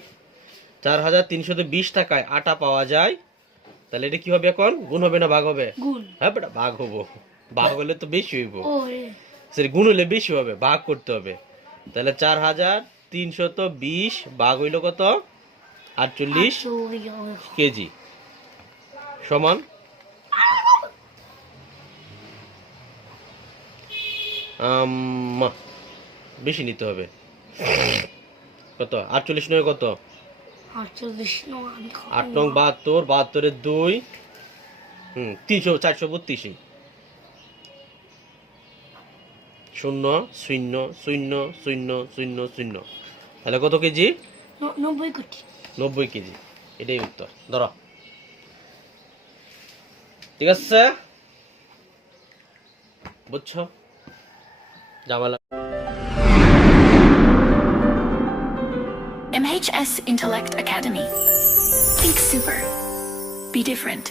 4320 টাকায় আটা পাওয়া যায়। তাহলে এটা কি হবে এখন? গুণ হবে না ভাগ হবে? গুণ। হ্যাঁ বেটা ভাগ হবো। ভাগ হলে তো বেশি হইব। ওরে সরি গুণ হলে বেশি হবে, ভাগ করতে হবে। তাহলে 4320 ভাগ হইল কত? 48 কেজি সমান বেশি নিতে হবে। কত? 48 নয় কত? 8 নং 72, 72 2 300 432 0 0 0 0 0 0। তাহলে কত কেজি? 90 কোটি। 90 কেজি। এটাই উত্তর। ধরো ঠিক আছে বুঝছো? ঝামেলা। MHS Intellect Academy. Think super. Be different.